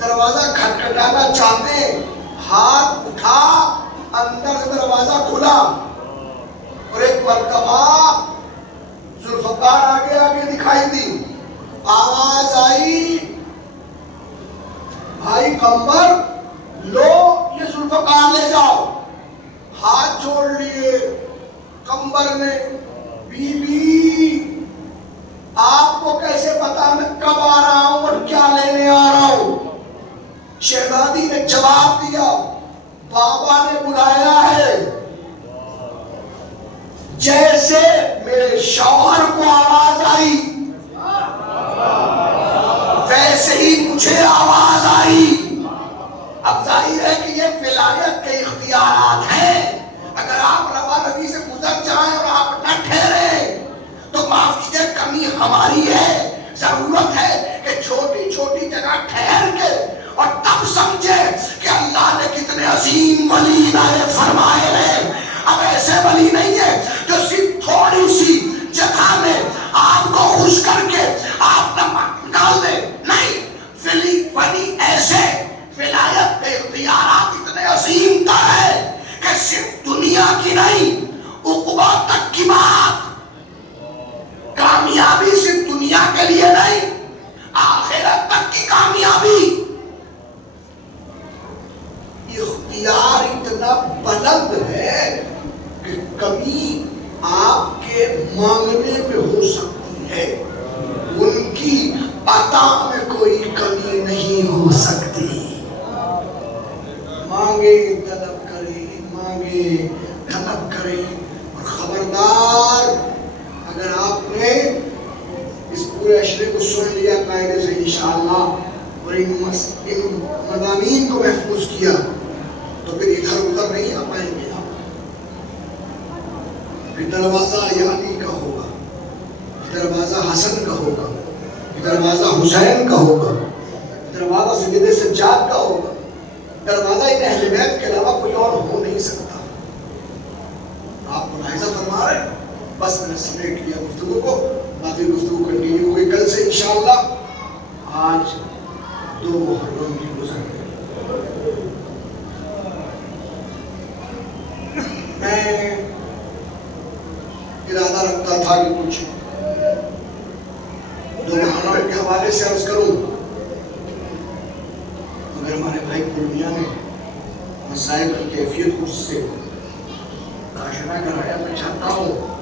دروازہ کھٹکھٹانا چاہتے ہیں. ہاتھ اٹھا، اندر سے دروازہ کھلا اور ایک مرتبہ ذوالفقار آگے آگے دکھائی دی. آواز آئی بھائی قمبر لو یہ ذوالفقار لے جاؤ. ہاتھ جوڑ لیے قمبر نے، بی بی آپ کو کیسے پتا میں کب آ رہا ہوں اور کیا لینے آ رہا ہوں؟ شہزادی نے جواب دیا بابا نے بلایا ہے. جیسے میرے شوہر کو آواز آئی ویسے ہی مجھے آواز آئی. اب ظاہر ہے کہ یہ ولایت کے اختیارات ہیں. اگر آپ روا روی سے گزر جائیں اور آپ نہ ٹھہرے تو معاف کیجیے کمی ہماری ہے. ضرورت ہے کہ چھوٹی چھوٹی جگہ ٹھہر کے اور تب سمجھے کہ اللہ نے کتنے عظیم ولی عنایت فرمائے ہیں. اب ایسے ولی نہیں ہے جو صرف تھوڑی سی جگہ میں آپ کو خوش کر کے آپ نکال دے. نہیں، ولی ایسے ولایت کے اختیارات اتنے عظیم تر ہے کہ صرف دنیا کی نہیں، عقبہ تک کی بات. کامیابی صرف دنیا کے لیے نہیں، آخرت تک کی کامیابی. اختیار اتنا بلند ہے کہ کمی آپ کے مانگنے میں ہو سکتی ہے، ان کی عطا میں کوئی کمی نہیں ہو سکتی. مانگے طلب کرے، مانگے طلب کرے. اور خبردار اگر آپ نے اس پورے عشرے کو سن لیا قاعدے سے انشاءاللہ اور ان مضامین کو محفوظ کیا تو پھر ادھر ادھر نہیں آ پائیں گے. پھر دروازہ یعنی کا ہوگا، دروازہ حسن کا ہوگا، دروازہ حسین کا ہوگا، دروازہ سید سجاد کا ہوگا. دروازہ ان اہل بیت کے علاوہ کوئی اور ہو نہیں سکتا. آپ ملاحظہ فرما رہے ہیں. بس میں نے سمیٹ لیا گفتگو کو، باقی گفتگو کنٹینیو ہوئی کل سے انشاءاللہ. آج 2 محرم کی گزر گئی. میں ارادہ رکھتا تھا کہ کچھ 2 محرم کے حوالے سے عرض کروں، مگر ہمارے بھائی پورنیا نے مسائل کی کیفیت مجھ سے آشنا کرایا. میں چاہتا ہوں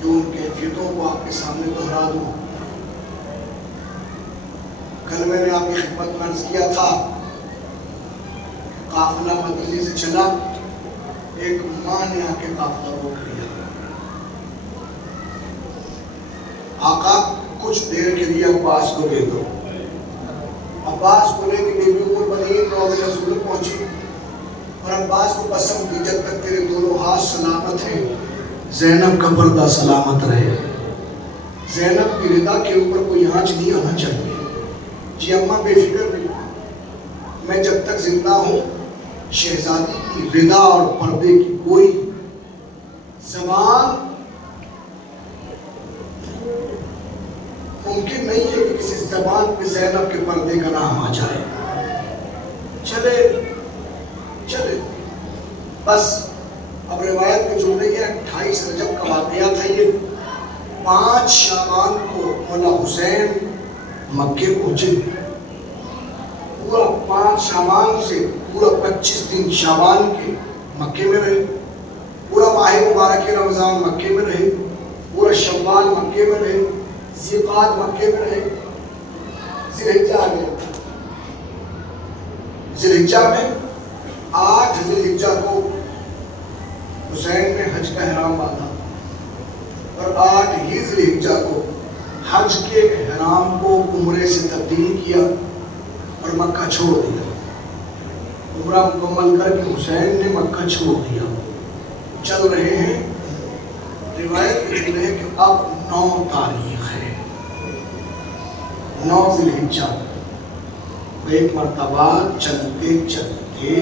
کہ ان کیفیتوں کو آپ کے سامنے دہرا دوں. کل میں نے آپ کی خدمت میں عرض کیا تھا قافلہ مدینے سے چلا، ایک ماں نے آ کے قافلہ روک لیا. آقا کچھ دیر کے لیے عباس کو دے دو. عباس کو لے کے بی بی ام المؤمنین روضہ رسول پہنچی اور عباس کو پسند دی جب تک تیرے دونوں ہاتھ سلامت ہیں زینب کا پردہ سلامت رہے. زینب کی رضا کے اوپر کوئی آنچ نہیں آنا چاہیے. جی اماں بے فکر نہیں، میں جب تک زندہ ہوں شہزادی کی رضا اور پردے کی کوئی زبان ممکن نہیں ہے کہ کسی زبان پہ زینب کے پردے کا نام آ جائے. چلے چلے بس اب روایت میں جملے یہ 28 رجب کا واقعہ تھا یہ 5 شعبان کو مولا حسین مکے پہنچے پورا 5 شعبان سے پورا 25 دن شعبان کے مکے میں رہے پورا ماہ مبارک رمضان مکے میں رہے پورا شوال مکے میں رہے ذیقعد مکے میں رہے ذوالحجہ آ گیا ذوالحجہ میں 8 ذوالحجہ کو حسین نے حج کا احرام باندھا اور 8 ہی ذوالحجہ کو حج کے احرام کو عمرے سے تبدیل کیا اور مکہ چھوڑ دیا عمرہ مکمل کر کے حسین نے مکہ چھوڑ دیا چل رہے ہیں روایت یہ ہے کہ اب 9 تاریخ ہے 9 ذوالحجہ ایک مرتبہ چلتے چلتے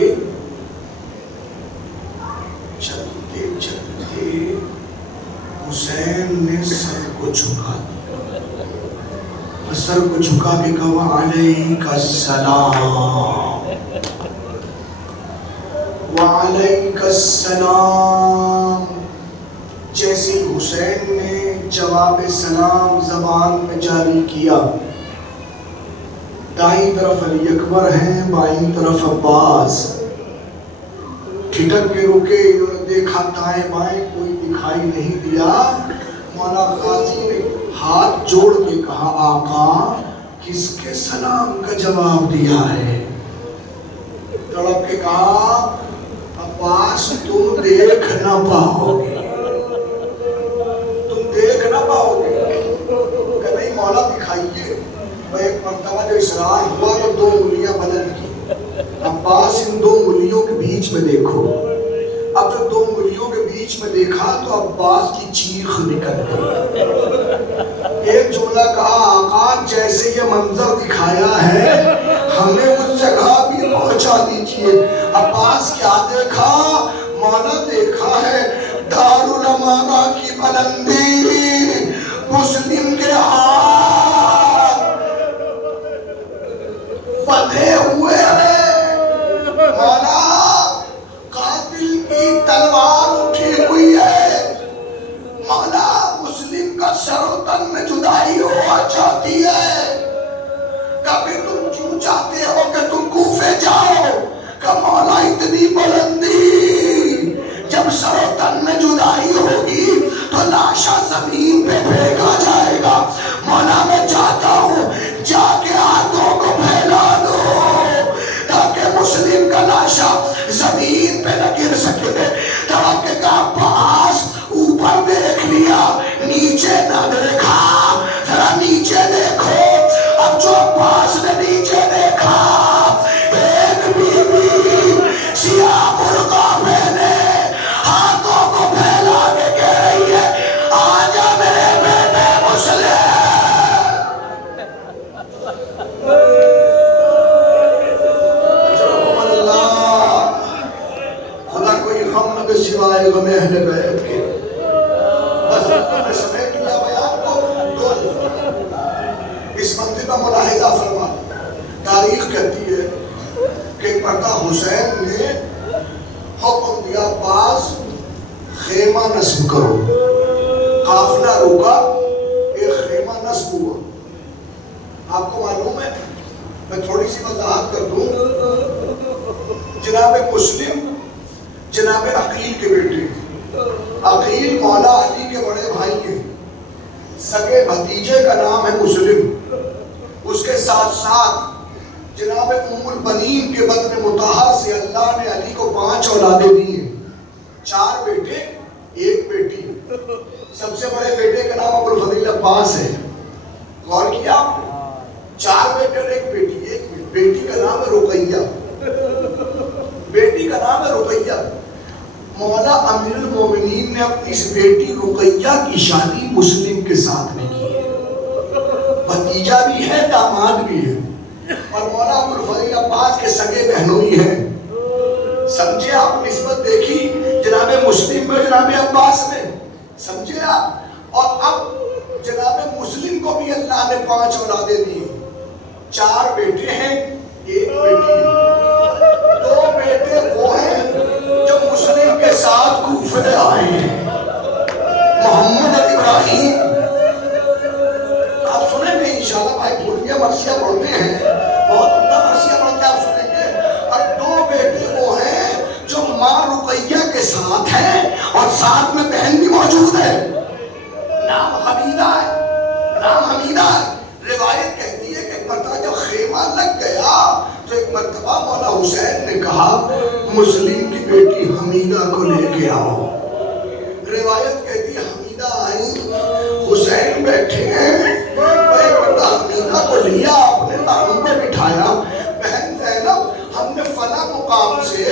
حسین نے سر کو جھکا دیا سر کو جھکا کے کہا علیک السلام وعلیک السلام جیسے حسین نے جواب سلام زبان میں جاری کیا دائیں طرف علی اکبر ہیں بائیں طرف عباس ٹھٹک کے رکے انہوں نے دیکھا دائیں بائیں کوئی دکھائی نہیں دیا مولا غازی نے ہاتھ جوڑ کے کہا آقا کس کے سلام کا جواب دیا ہے تڑپ کے کہا عباس تم دیکھ نہ پاؤ گے کہ نہیں مولا دکھائیے ایک مرتبہ جو اسرار ہوا تو 2 انگلیاں بلند کی عباس ان 2 انگلیوں کے بیچ میں دیکھو اب جو 2 انگلیوں کے بیچ میں دیکھا تو عباس کی چیخ نکل گئی ایک جملہ کہا آقا جیسے یہ منظر دکھایا ہے ہمیں اس جگہ بھی پہنچا دیجئے عباس کیا دیکھا مولا دیکھا ہے دارالامانہ کی بلندی مسلم کے ہاتھ بندھے ہوئے ہیں مولا قاتل کی تلوار اٹھی ہوئی ہے مولا مسلم کا سر و تن میں جدائی ہوا چاہتی ہے کبھی تم کیوں چاہتے ہو کہ تم کوفے جاؤ کہ مولا اتنی بلندی جب سر و تن میں جدائی ہوگی تو لاشا زمین پہ پھینکا جائے گا مولا میں چاہتا ہوں جا کے ہاتھوں کو پھیلا دو تاکہ مسلم کا لاشا زمین پہ نہ گر سکے تڑپ کے کہا پاس اوپر دیکھ لیا نیچے نہ دیکھا ذرا نیچے دیکھو اب جو پاس نے نیچے دیکھا ایک بی بی سیاہ برقع پہنے ہاتھوں کو پھیلا کے کہہ رہی ہے آجا میرے بیٹے مسلم اجرکم اللہ خدا کوئی غم نہ سوائے غم اہل بیت کے بس میں سمیٹ لیا بیان کو 2 الفاظ اس منطقہ کا ملاحظہ فرما تاریخ کہتی ہے کہ ایک مرتبہ حسین نے حکم دیا پاس خیمہ نصب کرو قافلہ روکا ایک خیمہ نصب ہوا آپ کو معلوم ہے میں تھوڑی سی وضاحت کر دوں جناب مسلم جناب عقیل کے بیٹے عقیل مولا علی کے بڑے بھائی ہیں سگے بھتیجے کا نام ہے مسلم اس کے ساتھ ساتھ جناب ام البنین کے بطن مطہر سے اللہ نے علی کو 5 اولادیں دی ہیں 4 بیٹے 1 بیٹی سب سے بڑے بیٹے کا نام ابو الفضل عباس ہے غور کیا آپ نے 4 بیٹے اور 1 بیٹی بیٹی کا نام ہے رقیہ بیٹی کا نام ہے رقیہ مولا امیر المومنین نے اپنی اس بیٹی رقیہ کی شادی مسلم کے ساتھ میں کی ہے بھتیجا بھی ہے داماد بھی ہے اور مولا ابو الفضل عباس کے سگے بہنوئی ہیں سمجھے آپ نسبت دیکھی جناب مسلم میں جناب عباس میں سمجھے آپ اور اب جناب مسلم کو بھی اللہ نے 5 اولادیں دی 4 بیٹے ہیں 1 بیٹی 2 بیٹے وہ ہیں ماں رقیہ کے ساتھ ہے اور ساتھ میں بہن بھی موجود ہے، نام حمیدہ ہے، نام حمیدہ ہے۔ روایت کہتی ہے کہ ایک مرتبہ جب خیمہ لگ گیا تو ایک مرتبہ مولا حسین نے کہا مسلم کی بیٹی حمیدہ کو لے کے آؤ۔ روایت کہتی ہے حمیدہ آئی، حسین بیٹھے ہیں، ایک مرتبہ حمیدہ کو لیا، اپنے دانوں پہ بٹھایا، بہن زینب ہم نے فلاں مقام سے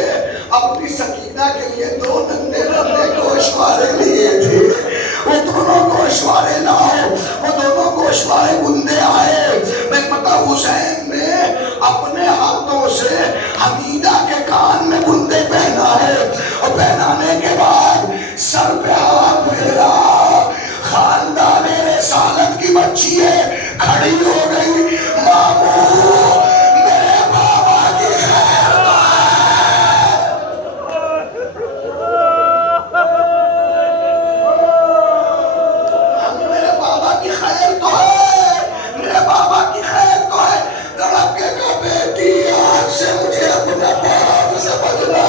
اپنی سکینہ کے لیے 2 ننھے ننھے گوشوارے لیے تھے، وہ دونوں گوشوارے لاؤ، وہ دونوں گوشوارے بندے آئے۔ میں پتا حسین نے اپنے ہاتھوں سے حمیدہ کے کان میں بندے پہنائے اور پہنانے کے بعد سر پہ ہاتھ پھیرا، خاندان رسالت کی بچی ہے کھڑی ہو گئی، ماموں میرے بابا کی خیر میرے بابا کی خیر تو ہے، میرے بابا کی خیر تو ہے۔ تڑپ کے کہا بیٹی آج سے مجھے اپنا باپ سمجھنا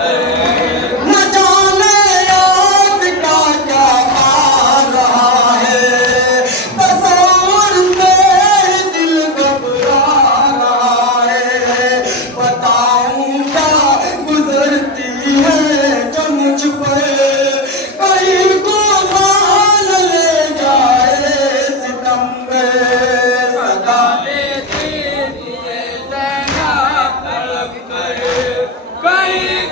نہ جانے یاد کا کیا آ رہا ہے، تصور سے دل گھبرا رہا ہے، بتاؤں کیا گزرتی ہے جو مجھ پر، کہیں طوفان لے جائے ستم میں، صدا کہیں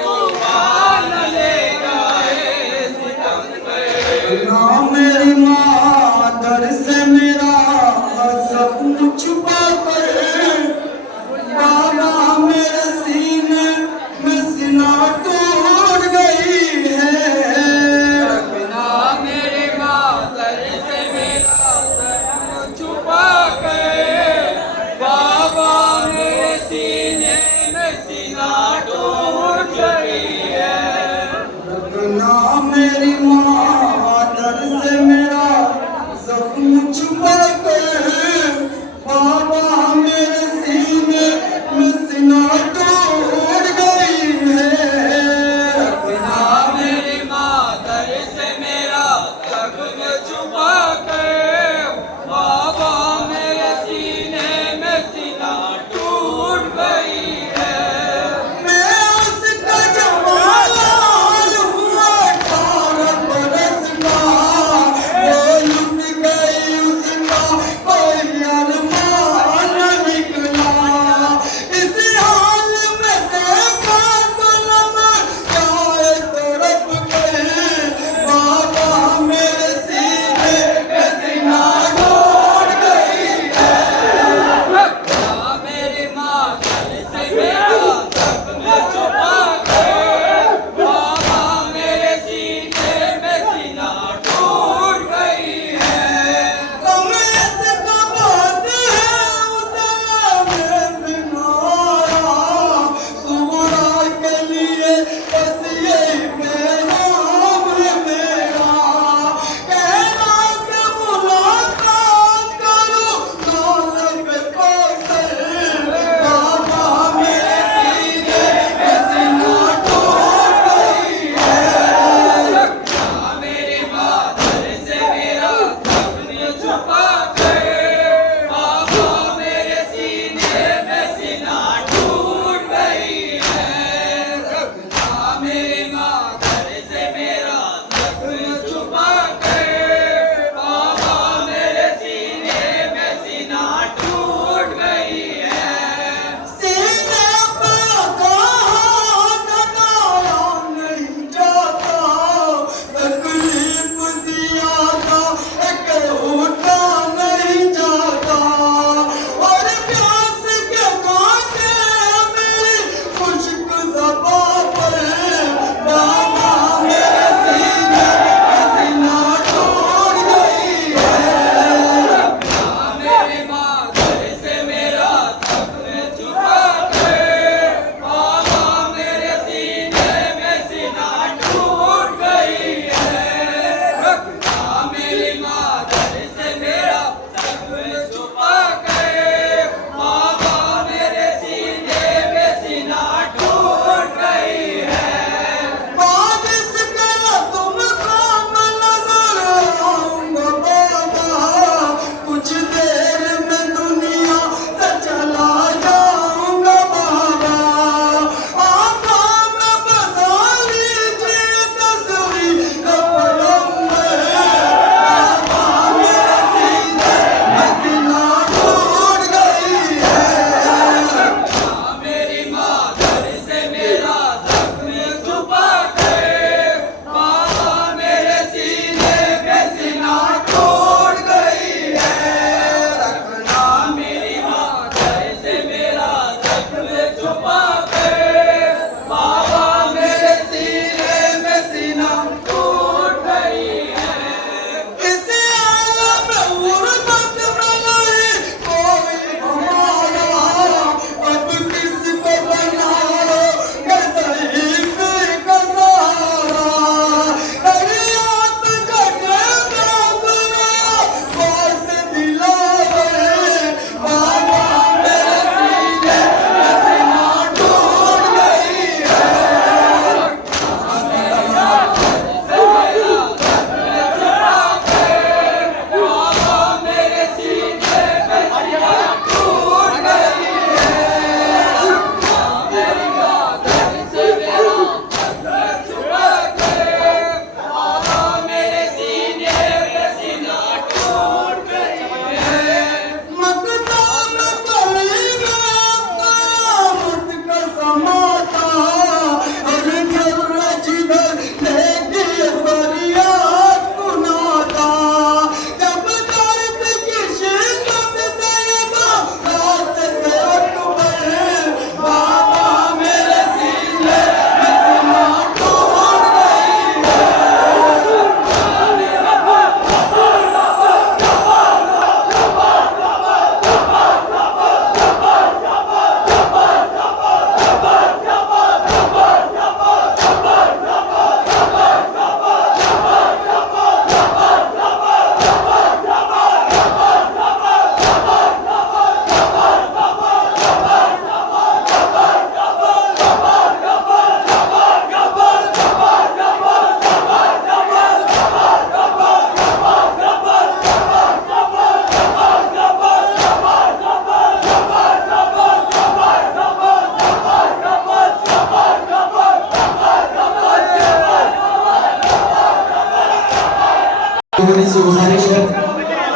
سے گزارش ہے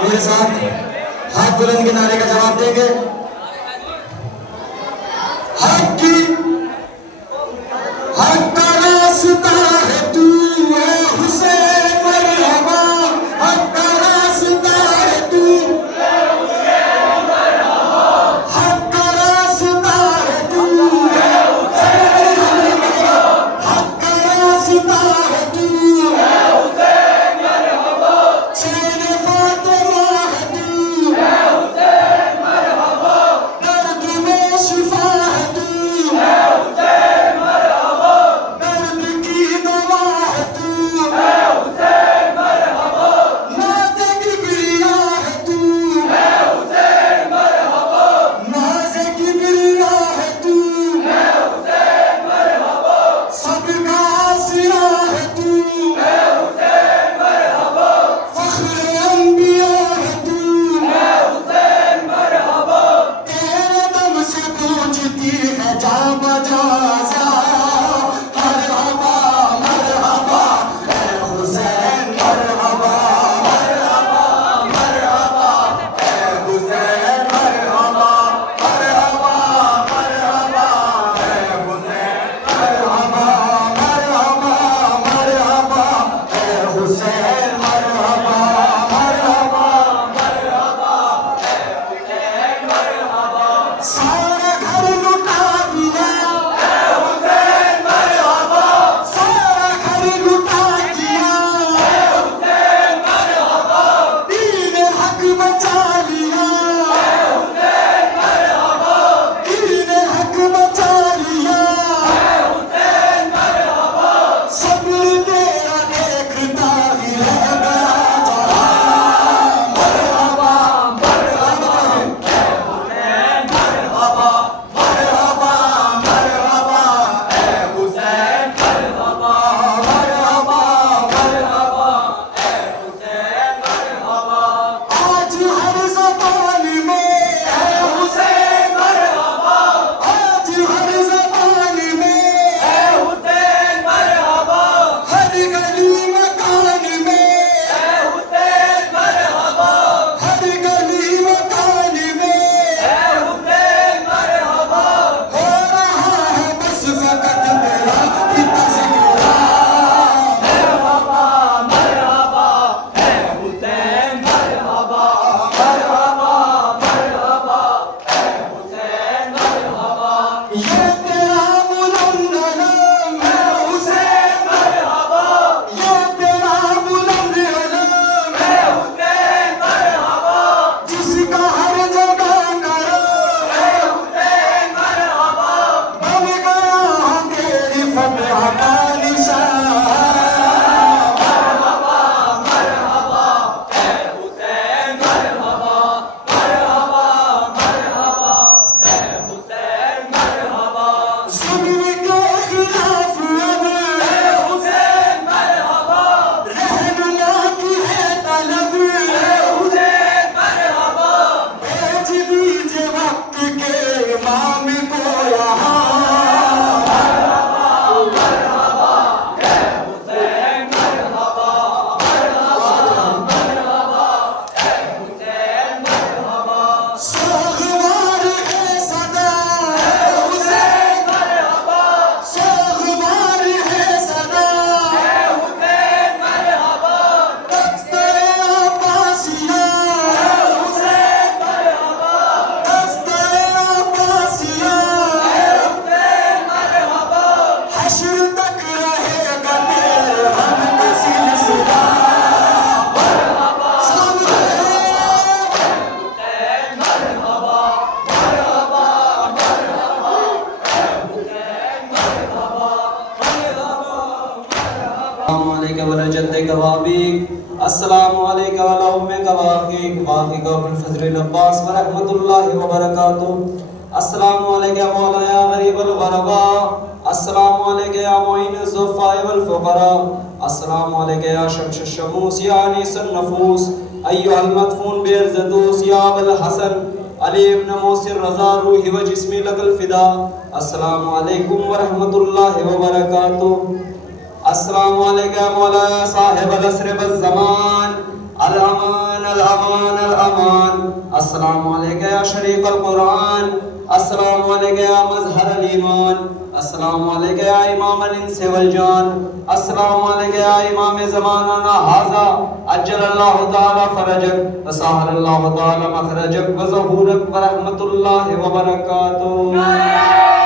میرے ساتھ ہاتھ بلند کے نعرے کا جواب دیں گے. حق کی حق کا راستہ ہے تو اے حسین مرحبا. حق کا راستہ ہے تو اے حسین مرحبا. حق کا راستہ ہے تو اے حسین مرحبا. حق کا راستہ ہے تو اے حسین مرحبا. چین فاطمہ ہے تو اے حسین مرحبا. درد میں شفا ہے تو اے حسین مرحبا. درد کی دوا ہے تو اے حسین مرحبا. ناز کبریا ہے تو اے حسین مرحبا. ناز کبریا ہے تو اے حسین مرحبا. سب کا آسرا ہے تو اے حسین مرحبا. فخر انبیاء ہے تو اے حسین مرحبا. تیرے دم سے گونجتی ہے جا بجا سا. مرحبا مرحبا اے حسین مرحبا. مرحبا مرحبا اے حسین مرحبا. مرحبا مرحبا اے حسین مرحبا. مرحبا مرحبا اے حسین مرحبا. مرحبا مرحبا اے حسین مرحبا. سارا گھر لٹا دیا اے حسین مرحبا. سارا گھر لٹا دیا اے حسین مرحبا. دین حق بچا لیا اے حسین مرحبا. دین حق بچا لیا اے حسین مرحبا. صبر تیرا دیکھتا ہی رہ گیا جہاں. مرحبا مرحبا اے حسین مرحبا. مرحبا مرحبا اے حسین مرحبا. مرحبا مرحبا اے حسین مرحبا. آج ہر زبان میں اے حسین مرحبا. آج ہر زبان میں اے حسین مرحبا. ہر گلی مکان میں اے حسین مرحبا. ہر گلی مکان میں اے حسین مرحبا. ہو رہا ہے بس فقط تیرا ہی تذکرہ. مرحبا مرحبا اے حسین مرحبا. مرحبا مرحبا اے حسین مرحبا. یہ تیرا بلند علم اے حسین مرحبا. یہ تیرا بلند علم اے حسین مرحبا. جس کا ہر جگہ کرم اے حسین مرحبا. بن گیا تیری فتح کا نشان. مرحبا مرحبا اے حسین مرحبا. مرحبا مرحبا اے حسین مرحبا. ظلم کے خلاف اب اے حسین مرحبا. رہنما کی ہے طلب اے حسین مرحبا. بھیج دیجئے وقت کے امام کو یہاں. مرحبا مرحبا اے حسین مرحبا. مرحبا مرحبا اے حسین مرحبا. سوگوار ہے صدا اے حسین مرحبا. سوگوار ہے صدا اے حسین مرحبا. دفتر عباسیہ اے حسین مرحبا. دفتر عباسیہ اے حسین مرحبا. حشر تک رہے گا تیرے غم کا سلسلہ. مرحبا حسین مرحبا. مرحبا مرحبا اے حسین مرحبا. السلام علیکم ورحمۃ اللہ. السلام علیکم ورحمۃ اللہ عباس ورحمۃ اللہ وبرکاتہ. السلام علیکم مولانا غریب الغرباء. السلام علیکم یا معین الضعفاء والفقراء. السلام علیکم یا شمس الشموس یا انیس النفوس. ایها المدفون بارزدوس یا ابو الحسن علی ابن موسر رضا روحی و جسمی لک الفدا. السلام علیکم ورحمۃ اللہ وبرکاتہ. السلام علیکم مولانا صاحب العصر والزمان السلام علیکہ یا شریق القرآن، السلام علیکہ یا مظہر الایمان، السلام علیکہ یا امام الانس والجان، السلام علیکہ یا امام زماننا ھذا، عجل اللہ تعالی فرجک وسہل اللہ تعالی مخرجک وظہورک ورحمت اللہ وبرکاتہ۔